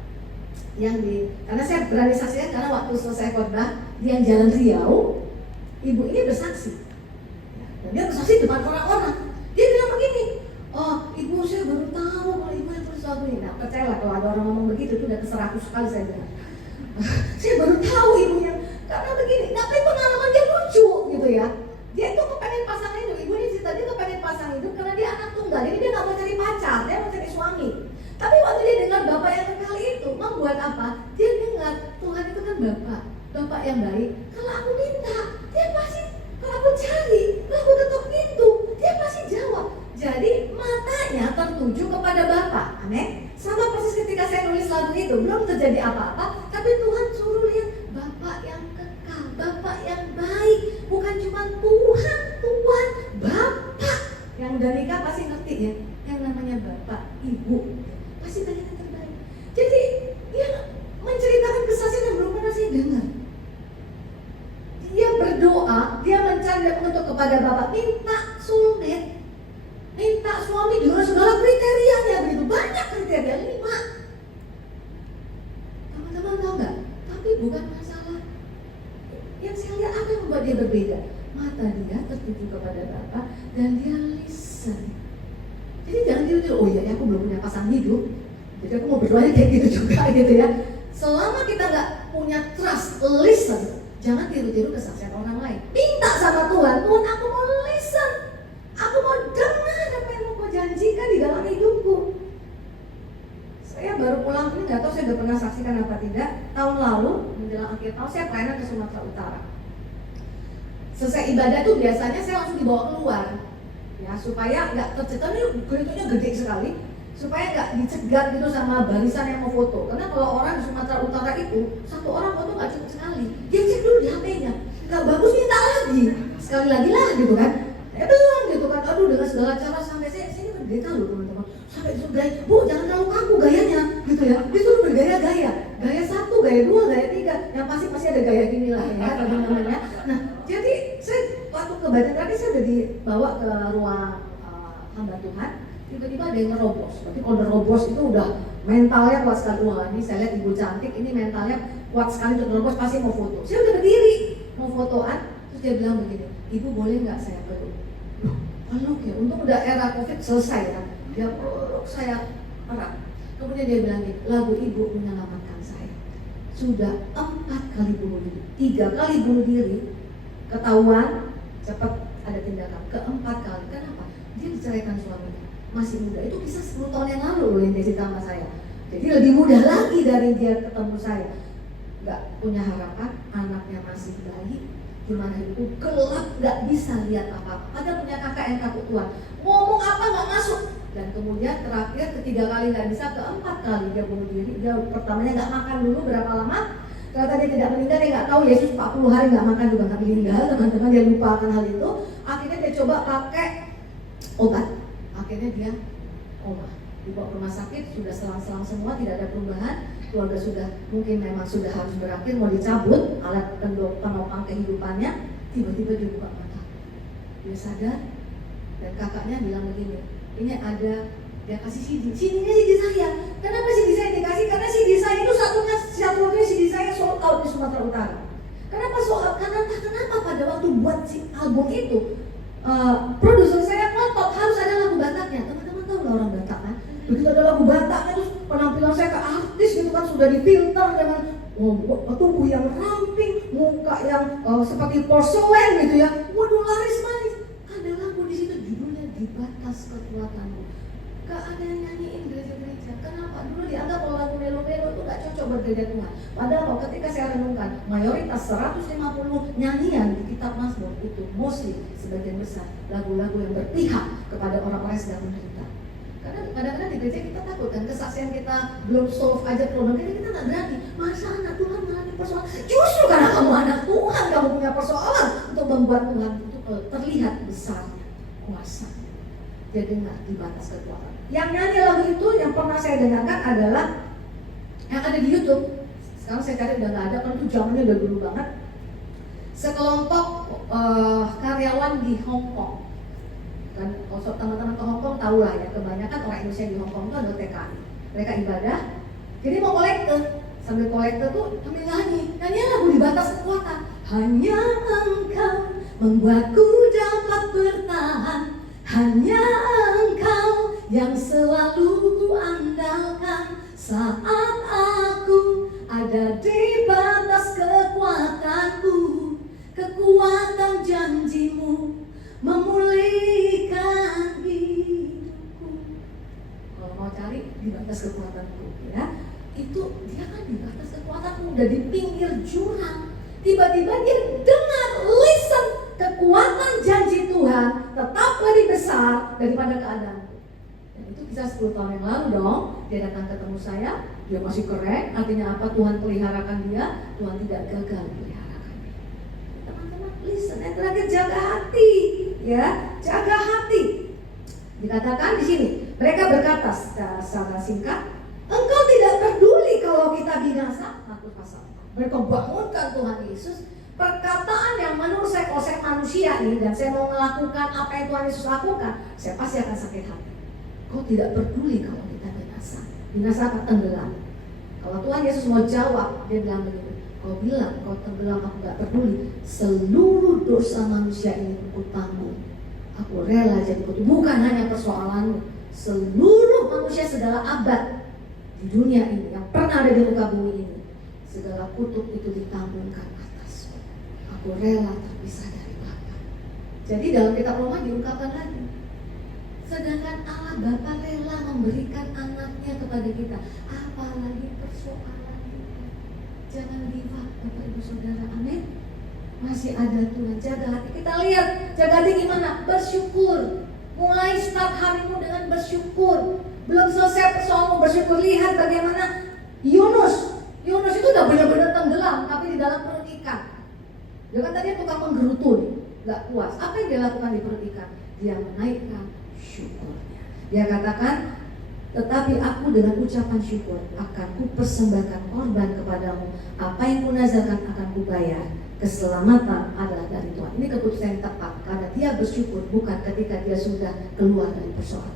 yang karena saya berani saksikan karena waktu selesai khotbah di yang Jalan Riau, ibu ini bersaksi. Dan dia bersaksi depan orang-orang. Dia bilang begini, oh ibu saya baru tahu kalau ibu yang tulis lagu ini. Nah percayalah kalau ada orang ngomong begitu itu udah ke 100 kali saya dengar. Saya baru tahu ibunya karena begini. Tapi pengalaman dia lucu gitu ya. Dia tuh kepengen pasang hidup. Ibu ini cerita dia kepengen pasang hidup karena dia anak tunggal. Jadi dia nggak mau cari pacar, dia mau cari suami. Tapi waktu dia dengar Bapak yang Kekal itu membuat apa? Dia dengar Tuhan itu kan Bapak yang baik. Kalau aku minta, dia pasti. Kalau aku cari, kalau aku ketuk pintu, dia pasti jawab. Jadi matanya tertuju kepada Bapak. Amin. Sama persis ketika saya nulis lagu itu, belum terjadi apa-apa, tapi Tuhan suruh lihat Bapak yang kekal, Bapak yang baik, bukan cuma Tuhan, Bapak. Yang udah nikah pasti ngerti ya, yang namanya Bapak, Ibu, pasti banyak yang terbaik. Jadi dia menceritakan kesaksian yang belum pernah saya dengar. Dia berdoa, dia mencari dan menuntut kepada Bapak, minta soulmate, minta suami dengan segala kriterianya begitu, banyak kriteria 5. Teman-teman tahu nggak? Tapi bukan masalah. Yang saya lihat apa yang membuat dia berbeda? Mata dia tertuju kepada Bapak dan dia listen. Jadi jangan tidur, oh iya ya aku belum punya pasangan hidup, jadi aku mau berdoanya kayak gitu juga gitu ya. Selama kita nggak punya trust, listen, Jangan tiru-tiru kesaksian orang lain. Minta sama Tuhan, Tuhan aku mau listen, aku mau dengar apa yang mau kau janjikan di dalam hidupku. Saya baru pulang ini, nggak tahu saya udah pernah saksikan apa tidak. Tahun lalu menjelang akhir tahun saya pelayanan ke Sumatera Utara. Selesai ibadah tuh biasanya saya langsung dibawa keluar, ya supaya nggak tercekat. Ini geritunya gede sekali, supaya nggak dicegat gitu sama barisan yang mau foto. Karena kalau orang di Sumatera Utara itu satu orang foto nggak cukup sekali, dia cek dulu di HP-nya, nggak bagus minta lagi, sekali lagi lah gitu kan. Belum gitu kan, aduh dengan segala cara sampai saya sini pendeta loh teman-teman, sampai disuruh gaya, bu jangan terlalu kaku gayanya gitu ya, disuruh bergaya-gaya, gaya 1, gaya 2, gaya 3, yang pasti ada gaya gini lah ya teman-temannya. Nah jadi saya waktu ke Badan tadi saya udah dibawa ke ruang hamba Tuhan. Tiba-tiba ada yang ngerobos. Berarti kalau nerobos itu udah mentalnya kuat sekali. Wah ini saya lihat ibu cantik, ini mentalnya kuat sekali untuk nerobos, pasti mau foto. Saya udah berdiri mau fotoan, terus dia bilang begini, ibu boleh nggak saya peluk? Peluk ya, untung udah era COVID selesai ya. Dia peluk saya erat. Kemudian dia bilang gini, lagu ibu menyelamatkan saya. Sudah 4 kali bunuh diri, 3 kali bunuh diri, ketahuan, cepat ada tindakan. Keempat kali, kenapa? Dia diceraikan suaminya. Masih muda, itu kisah 10 tahun yang lalu loh yang dia cerita sama saya. Jadi lebih mudah lagi dari dia ketemu saya. Gak punya harapan, anaknya masih bayi, gimana itu gelap, gak bisa lihat apa-apa. Padahal punya kakak yang takut Tuhan, ngomong apa gak masuk. Dan kemudian terakhir ketiga kali gak bisa, keempat kali dia bunuh diri. Dia pertamanya gak makan dulu berapa lama, ternyata dia tidak meninggal, dia gak tahu Yesus 40 hari gak makan juga gak meninggal. Teman-teman dia lupa akan hal itu. Akhirnya dia coba pakai obat. Akhirnya dia koma, dibawa ke rumah sakit, sudah selang-selang semua, tidak ada perubahan. Keluarga sudah mungkin memang sudah harus berakhir, mau dicabut alat penopang kehidupannya. Tiba-tiba dia buka mata, dia sadar, dan kakaknya bilang begini, ini ada, dia kasih CD-nya CD saya. Kenapa CD saya dikasih? Karena CD saya itu satu-satunya CD saya sold out di Sumatera Utara. Kenapa sold out? Karena entah kenapa pada waktu buat si album itu, produser saya ngotot harus ada lagu Bataknya. Teman-teman tahu nggak orang Batak kan? Begitu ada lagu Bataknya terus penampilan saya ke artis gitu kan, sudah difilter dengan tubuh yang ramping, muka yang seperti porselen gitu ya. Waduh laris manis. Ada lagu di situ judulnya Di Batas Kekuatanmu. Gak ada yang nyanyiin gereja-gereja. Kenapa? Dulu dianggap kalau lagu melo-melo itu gak cocok buat gereja Tuhan. Padahal ketika saya renungkan, mayoritas 150 nyanyian di kitab Mazmur itu mostly sebagian besar lagu-lagu yang berpihak kepada orang-orang yang sedang menderita. Karena kadang-kadang di gereja kita takut kan, kesaksian kita belum solve aja problem kita gak berani. Masa anak Tuhan mengalami persoalan? Justru karena kamu anak Tuhan, kamu punya persoalan untuk membuat Tuhan itu terlihat besarnya kuasa. Dia dengar di batas kekuatan. Yang nyanyi lagu itu yang pernah saya dengarkan adalah yang ada di YouTube. Sekarang saya cari udah nggak ada, karena itu zamannya udah dulu banget. Sekelompok karyawan di Hong Kong. Dan kalau teman-teman ke Hong Kong tahu lah ya, kebanyakan orang Indonesia di Hong Kong itu adalah TKI. Mereka ibadah, jadi mau kolektor. Sambil kolektor tuh sambil nyanyi lagu di batas kekuatan. Hanya Engkau membuatku dapat bertahan. Hanya Engkau yang selalu kuandalkan saat aku ada di batas kekuatanku. Kekuatan janjimu memulihkan hidupku. Kalau mau cari di batas kekuatanku ya, itu dia kan di batas kekuatanku, udah di pinggir jurang. Tiba-tiba dia dengar, listen, kekuatan janji Tuhan tetap lebih besar daripada keadaanku. Dan itu kisah 10 tahun yang lalu dong. Dia datang ketemu saya, dia masih keren. Artinya apa? Tuhan peliharakan dia, Tuhan tidak gagal peliharakan dia. Teman-teman, listen. Yang terakhir, jaga hati, ya, jaga hati. Dikatakan di sini, mereka berkata secara singkat, Engkau tidak peduli kalau kita binasa. Markus pasal 4. Mereka bangunkan Tuhan Yesus. Perkataan yang menurut saya, kalau saya manusia ini dan saya mau melakukan apa yang Tuhan Yesus lakukan, saya pasti akan sakit hati. Kau tidak peduli kalau kita binasa. Binasa apa? Tenggelam. Kalau Tuhan Yesus mau jawab, dia bilang begini, kau bilang kau tenggelam, aku gak peduli. Seluruh dosa manusia ini aku tanggung. Aku rela jadi kutuk. Bukan hanya persoalanmu, seluruh manusia segala abad di dunia ini yang pernah ada di muka bumi ini, segala kutuk itu ditanggungkan atas. aku rela terpisah dari Bapa. Jadi dalam kitab Roma diungkapkan lagi, sedangkan Allah Bapa rela memberikan anaknya kepada kita, apalagi persoalan kita. Jangan give up Bapak Ibu Saudara, amin. Masih ada Tuhan, jaga hati. Kita lihat, jaga hati gimana? Bersyukur. Mulai start harimu dengan bersyukur. Belum selesai persoalanmu bersyukur. Lihat bagaimana Yunus itu udah benar-benar tenggelam, tapi di dalam perut ikan. Dia kan tadi tukang menggerutu nih, gak puas. Apa yang dia lakukan di perut ikan? Dia menaikkan syukurnya. Dia katakan, tetapi aku dengan ucapan syukur akan kupersembahkan korban kepadamu. Apa yang kunazarkan akan kubayar. Keselamatan adalah dari Tuhan. Ini keputusan yang tepat karena dia bersyukur bukan ketika dia sudah keluar dari persoalan.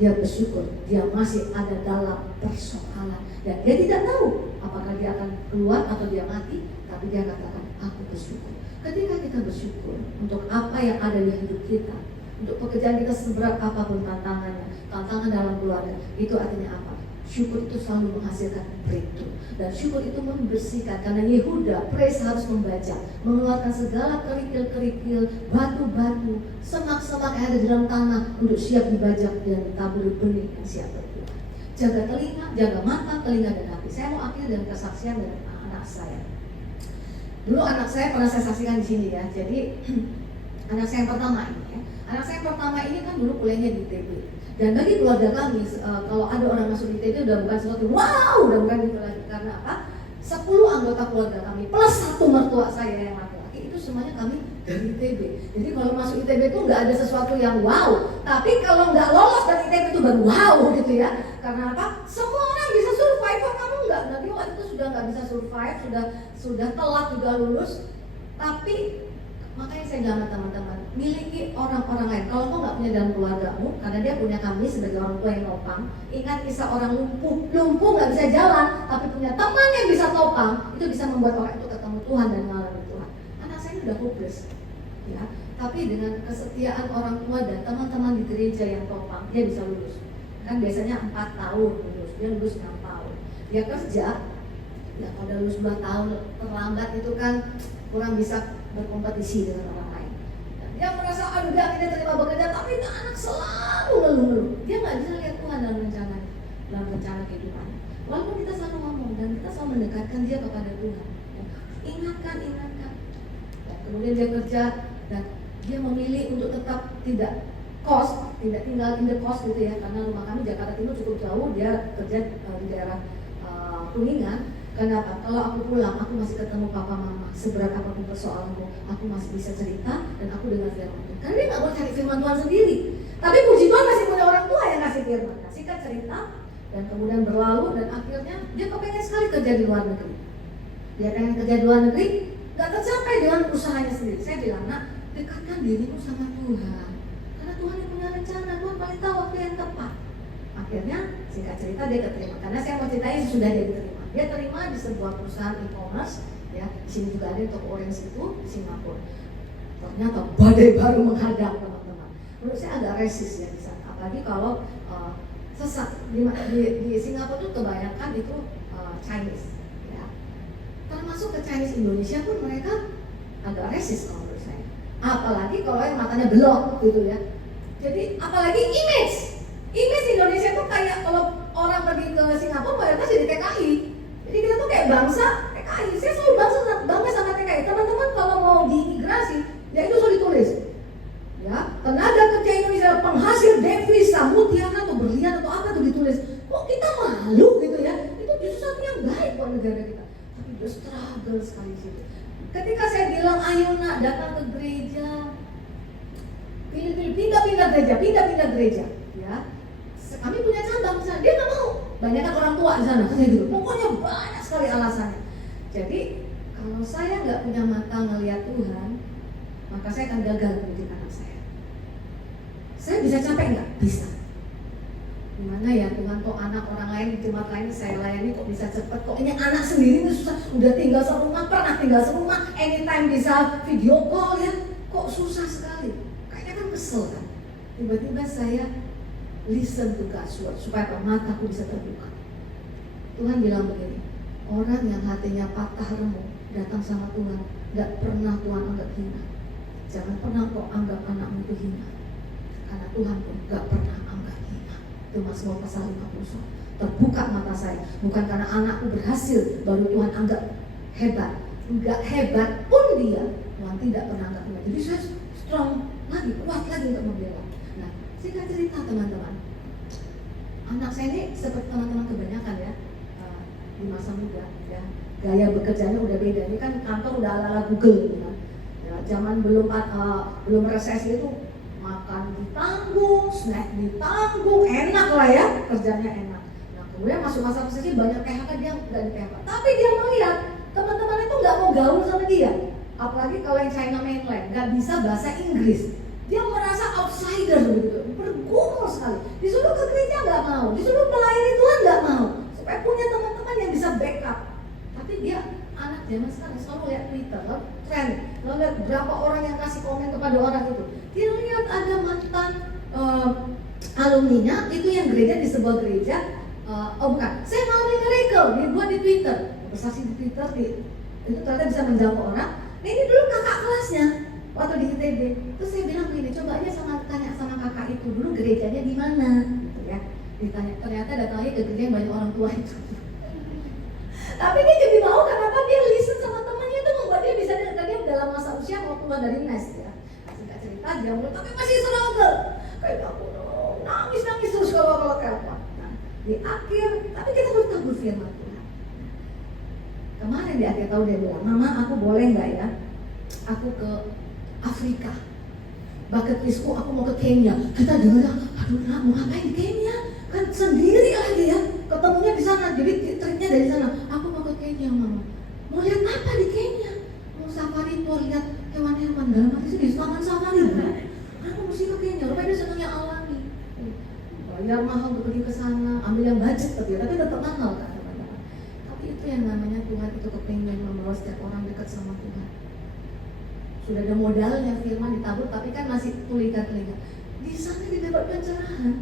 Dia bersyukur dia masih ada dalam persoalan dan dia tidak tahu apakah dia akan keluar atau dia mati, tapi dia katakan aku bersyukur. Ketika kita bersyukur untuk apa yang ada di hidup kita, untuk pekerjaan kita seberat apapun tantangannya, tantangan dalam keluarga, itu artinya apa? Syukur itu selalu menghasilkan breakthrough. Dan syukur itu membersihkan. Karena Yehuda, praise harus membaca, mengeluarkan segala kerikil-kerikil, batu-batu, semak-semak yang ada di dalam tanah untuk siap dibajak dan ditaburi benih yang siap berbuah. Jaga telinga, jaga mata, telinga dan hati. Saya mau akhiri dengan kesaksian dengan anak saya. Dulu anak saya pernah saya saksikan di sini ya. Jadi anak saya yang pertama ini ya. Anak saya yang pertama ini kan dulu kuliahnya di ITB. Dan bagi keluarga kami, kalau ada orang masuk di ITB udah bukan sesuatu wow, udah bukan gitu lagi. Karena apa? 10 anggota keluarga kami plus 1 mertua saya yang laki-laki, itu semuanya kami dari ITB. Jadi kalau masuk ITB itu nggak ada sesuatu yang wow. Tapi kalau nggak lolos dari ITB itu baru wow gitu ya. Karena apa? Semua orang bisa survive, kok kamu nggak? Nanti waktu itu sudah nggak bisa survive, sudah telat juga lulus. Tapi makanya saya bilang sama teman-teman, miliki orang-orang lain. Kalau kau nggak punya dalam keluargamu, karena dia punya kami sebagai orang tua yang nopang. Ingat kisah orang lumpuh nggak bisa jalan, tapi punya teman yang bisa topang, itu bisa membuat orang itu ketemu Tuhan dan mengalami Tuhan. Anak saya ini udah hopeless, ya. Tapi dengan kesetiaan orang tua dan teman-teman di gereja yang topang, dia bisa lulus. Kan biasanya 4 tahun lulus, dia lulus 6 tahun. Dia kerja, ya kalau udah lulus 2 tahun terlambat itu kan kurang bisa berkompetisi dengan orang lain. Dan dia merasa aduh dia tidak terima bekerja, tapi itu anak selalu ngeluh-ngeluh. Dia nggak bisa lihat Tuhan dalam rencana kehidupan. Walaupun kita selalu ngomong dan kita selalu mendekatkan dia kepada Tuhan. Ya, ingatkan. Dan kemudian dia kerja dan dia memilih untuk tetap tidak tinggal in the cost gitu ya, karena rumah kami Jakarta Timur cukup jauh. Dia kerja di daerah Kuningan. Kenapa? Kalau aku pulang, aku masih ketemu papa mama. Seberat apapun persoalanku, aku masih bisa cerita dan aku dengar firman Tuhan. Karena dia nggak mau cari firman Tuhan sendiri. Tapi puji Tuhan masih punya orang tua yang ngasih firman. Kasihkan cerita dan kemudian berlalu dan akhirnya dia kepengen sekali kerja di luar negeri. Dia pengen kerja di luar negeri, nggak tercapai dengan usahanya sendiri. Saya bilang, nak, dekatkan dirimu sama Tuhan. Karena Tuhan yang punya rencana, Tuhan paling tahu waktu yang tepat. Akhirnya singkat cerita dia keterima. Karena saya mau ceritain sudah dia diterima. Dia terima di sebuah perusahaan e-commerce, ya. Di sini juga ada toko Orange itu di Singapura. Ternyata badai baru menghadap teman-teman. Menurut saya agak resist ya di sana. Apalagi kalau sesat di Singapura itu kebanyakan itu Chinese, ya. Termasuk ke Chinese Indonesia pun mereka agak resist kalau menurut saya. Apalagi kalau yang matanya belok gitu ya. Jadi apalagi image Indonesia tuh kayak kalau orang pergi ke Singapura mayoritas jadi TKI. Jadi kita tuh kayak bangsa TKI. Saya selalu bangga sama TKI. Teman-teman kalau mau di imigrasi, ya itu sudah ditulis. Ya, tenaga kerja Indonesia penghasil devisa, mutiara atau berlian atau apa tuh ditulis. Kok kita malu gitu ya? Itu justru satu yang baik buat negara kita. Tapi udah struggle sekali sih. Ketika saya bilang ayo nak datang ke gereja, pilih pindah gereja, ya. Kami punya cabang di sana, dia nggak mau. Banyak kan orang tua di sana, kayak gitu. Pokoknya banyak sekali alasannya. Jadi kalau saya nggak punya mata ngelihat Tuhan, maka saya akan gagal mendidik anak saya. Saya bisa capek nggak? Bisa. Gimana ya Tuhan, kok anak orang lain, jemaat lain saya layani kok bisa cepet, kok ini anak sendiri ini susah. Udah tinggal serumah, pernah tinggal serumah, anytime bisa video call ya. Kok susah sekali. Kayaknya kan kesel kan. Tiba-tiba saya listen to God's word supaya mataku bisa terbuka. Tuhan bilang begini, orang yang hatinya patah remuk datang sama Tuhan, nggak pernah Tuhan anggap hina. Jangan pernah kau anggap anakmu itu hina, karena Tuhan pun nggak pernah anggap hina. Itu Mazmur pasal 50. Terbuka mata saya, bukan karena anakku berhasil baru Tuhan anggap hebat. Nggak hebat pun dia, Tuhan tidak pernah anggap hina. Jadi saya strong lagi, kuat lagi untuk membela. Nah, singkat cerita teman-teman, anak saya ini seperti teman-teman kebanyakan ya, di masa muda ya, gaya bekerjanya udah beda. Ini kan kantor udah ala-ala Google gitu kan. Ya, zaman belum resesi itu makan ditanggung, snack ditanggung, enak lah ya, kerjanya enak. Nah kemudian masuk masa resesi banyak PHK, dia nggak di PHK, tapi dia melihat teman-teman itu nggak mau gaul sama dia, apalagi kalau yang China mainland nggak bisa bahasa Inggris, dia merasa outsider gitu, bergumul sekali. Disuruh ke gereja nggak mau, disuruh melayani Tuhan nggak mau, supaya punya teman-teman yang bisa backup. Tapi dia anak zaman sekarang selalu lihat Twitter, trend, lalu lihat berapa orang yang kasih komen kepada orang itu. Dia lihat ada mantan alumninya itu yang gereja di sebuah gereja, saya mau nge-rekel, dia buat di Twitter, bersaksi di Twitter, itu ternyata bisa menjangkau orang. Nah ini dulu kakak kelasnya waktu di ITB. Terus saya bilang gini, coba aja tanya sama kakak itu dulu gerejanya di mana, gitu ya. Ditanya, ternyata datang lagi ke gereja yang banyak orang tua itu. Tapi dia jadi mau kenapa dia listen sama temannya, itu membuat dia bisa dia dalam masa usia mau keluar dari nest ya. Singkat cerita dia mulai tapi masih struggle. Kayak aku nangis terus kalau telepon. Nah, di akhir tapi kita bertabur firman Tuhan. Kemarin di akhir tahun dia bilang, "Mama, aku boleh nggak ya? Aku ke Afrika. Bucket listku aku mau ke Kenya." Kita dengar, aduh nak mau ngapain di Kenya? Kan sendiri lagi ya. Ketemunya di sana, jadi triknya dari sana. Aku mau ke Kenya, Mama. Mau lihat apa di Kenya? Mau safari tour, lihat hewan-hewan dalam hati sih di taman safari. Aku mesti ke Kenya. Rupanya dia senangnya alami. Bayar mahal untuk pergi ke sana, ambil yang budget tapi tetap mahal kan teman-teman. Tapi itu yang namanya Tuhan itu kepengen membawa setiap orang dekat sama Tuhan. Sudah ada modalnya firman ditabur, tapi kan masih tulikan-tulikan. Di sana didapat pencerahan.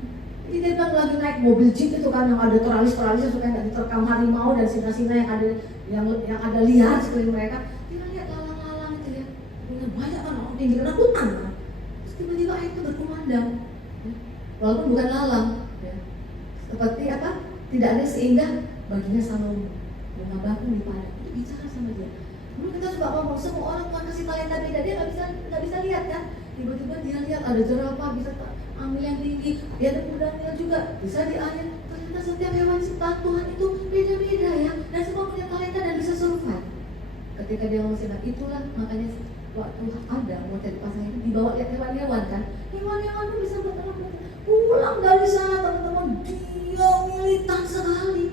Jadi dia bilang lagi naik mobil jeep itu kan yang ada teralis-teralisnya supaya nggak diterkam harimau dan singa-singa yang ada liar sekeliling mereka. Dia lihat lalang-lalang itu ya, dengan banyak kan orang tinggi kena hutan kan. Terus tiba-tiba air itu berkumandang, ya. Walaupun bukan lalang, ya. Seperti apa? Tidak ada seindah baginya Salomo, bunga bakung di padang. Itu bicara sama dia. Dulu kita suka ngomong semua orang Tuhan kasih talenta beda, dia nggak bisa lihat kan. Tiba-tiba dia lihat ada jerapah bisa ambil yang tinggi, dia ada udangnya juga bisa di air. Ternyata setiap hewan ciptaan Tuhan itu beda-beda ya, dan semua punya talenta dan bisa survive. Ketika dia ngomong sedang itulah makanya waktu ada mau cari pasangan itu dibawa lihat hewan-hewan kan, hewan-hewan itu bisa berteman. Pulang dari sana teman-teman, dia militan sekali.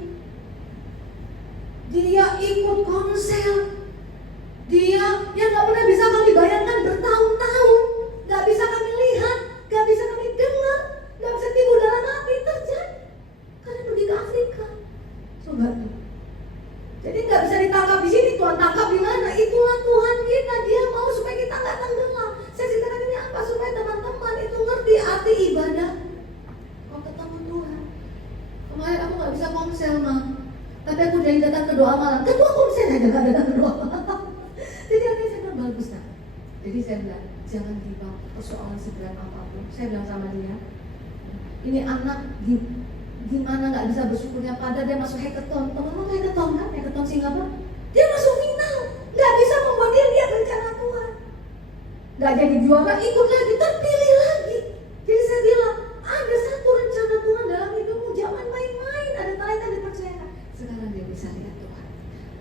Dia ikut konsel. Dia yang nggak pernah bisa kami bayangkan bertahun-tahun, nggak bisa kami lihat, nggak bisa kami dengar, nggak bisa timbul dalam hati terjadi karena pergi ke Afrika. Coba tuh. Jadi nggak bisa ditangkap di sini, Tuhan tangkap di mana? Itulah Tuhan kita. Dia mau supaya kita nggak tenggelam. Saya ceritakan ini apa supaya teman-teman itu ngerti arti ibadah. Kau ketemu Tuhan. Kemarin aku nggak bisa konsel mah, tapi aku jadi datang ke doa malam. Ketua konsel aja nggak datang ke doa malam. Jadi akhirnya saya bilang bagus kan. Jadi saya bilang jangan dibawa persoalan seberat apapun. Saya bilang sama dia, ini anak gimana nggak bisa bersyukurnya pada dia masuk hackathon. Teman-teman hackathon kan, hackathon Singapura. Dia masuk final, nggak bisa membuat dia lihat rencana Tuhan. Nggak jadi juara, ikut lagi, terpilih lagi. Jadi saya bilang ada satu rencana Tuhan dalam hidupmu, jangan main-main. Ada talenta dipercayakan. Sekarang dia bisa lihat Tuhan.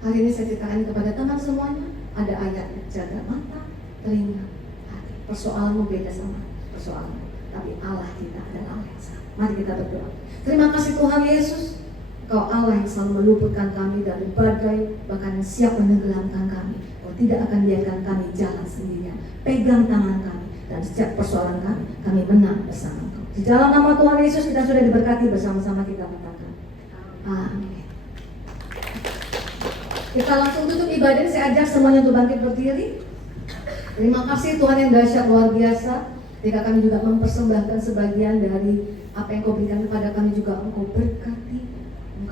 Hari ini saya ceritakan kepada teman semuanya. Ada ayatnya, jaga mata, telinga, hati. Persoalanmu beda sama persoalanmu, tapi Allah kita adalah Allah yang sama. Mari kita berdoa. Terima kasih Tuhan Yesus, Kau Allah yang selalu meluputkan kami dari badai, bahkan yang siap menenggelamkan kami. Kau tidak akan biarkan kami jalan sendirian. Pegang tangan kami, dan setiap persoalan kami menang bersama Kau. Di dalam nama Tuhan Yesus kita sudah diberkati, bersama-sama kita katakan amin. Kita langsung tutup ibadah. Saya ajak semuanya untuk bangkit berdiri. Terima kasih Tuhan yang dahsyat luar biasa. Jika kami juga mempersembahkan sebagian dari apa yang Kau berikan kepada kami, juga Engkau berkati,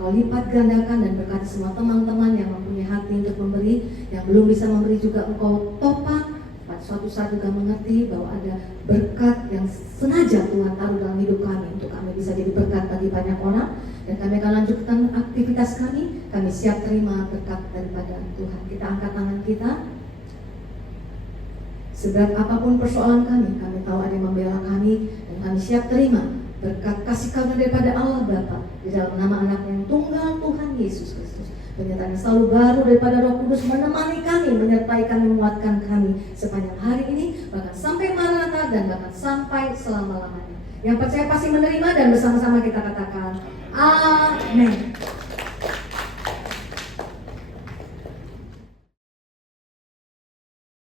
Engkau lipat gandakan dan berkati semua teman-teman yang mempunyai hati untuk memberi, yang belum bisa memberi juga Engkau topang. Pada suatu saat juga mengerti bahwa ada berkat yang sengaja Tuhan taruh dalam hidup kami untuk kami bisa jadi berkat bagi banyak orang, dan kami akan lanjutkan aktivitas kami. Kami siap terima berkat daripada Tuhan. Kita angkat tangan kita. Seberat apapun persoalan kami tahu ada yang membela kami, dan kami siap terima berkat kasih karunia daripada Allah Bapa di dalam nama anak yang tunggal Tuhan Yesus Kristus. Penyertaan yang selalu baru daripada Roh Kudus menemani kami, menyertai kami, menguatkan kami sepanjang hari ini, bahkan sampai Maranatha dan bahkan sampai selama-lamanya. Yang percaya pasti menerima, dan bersama-sama kita katakan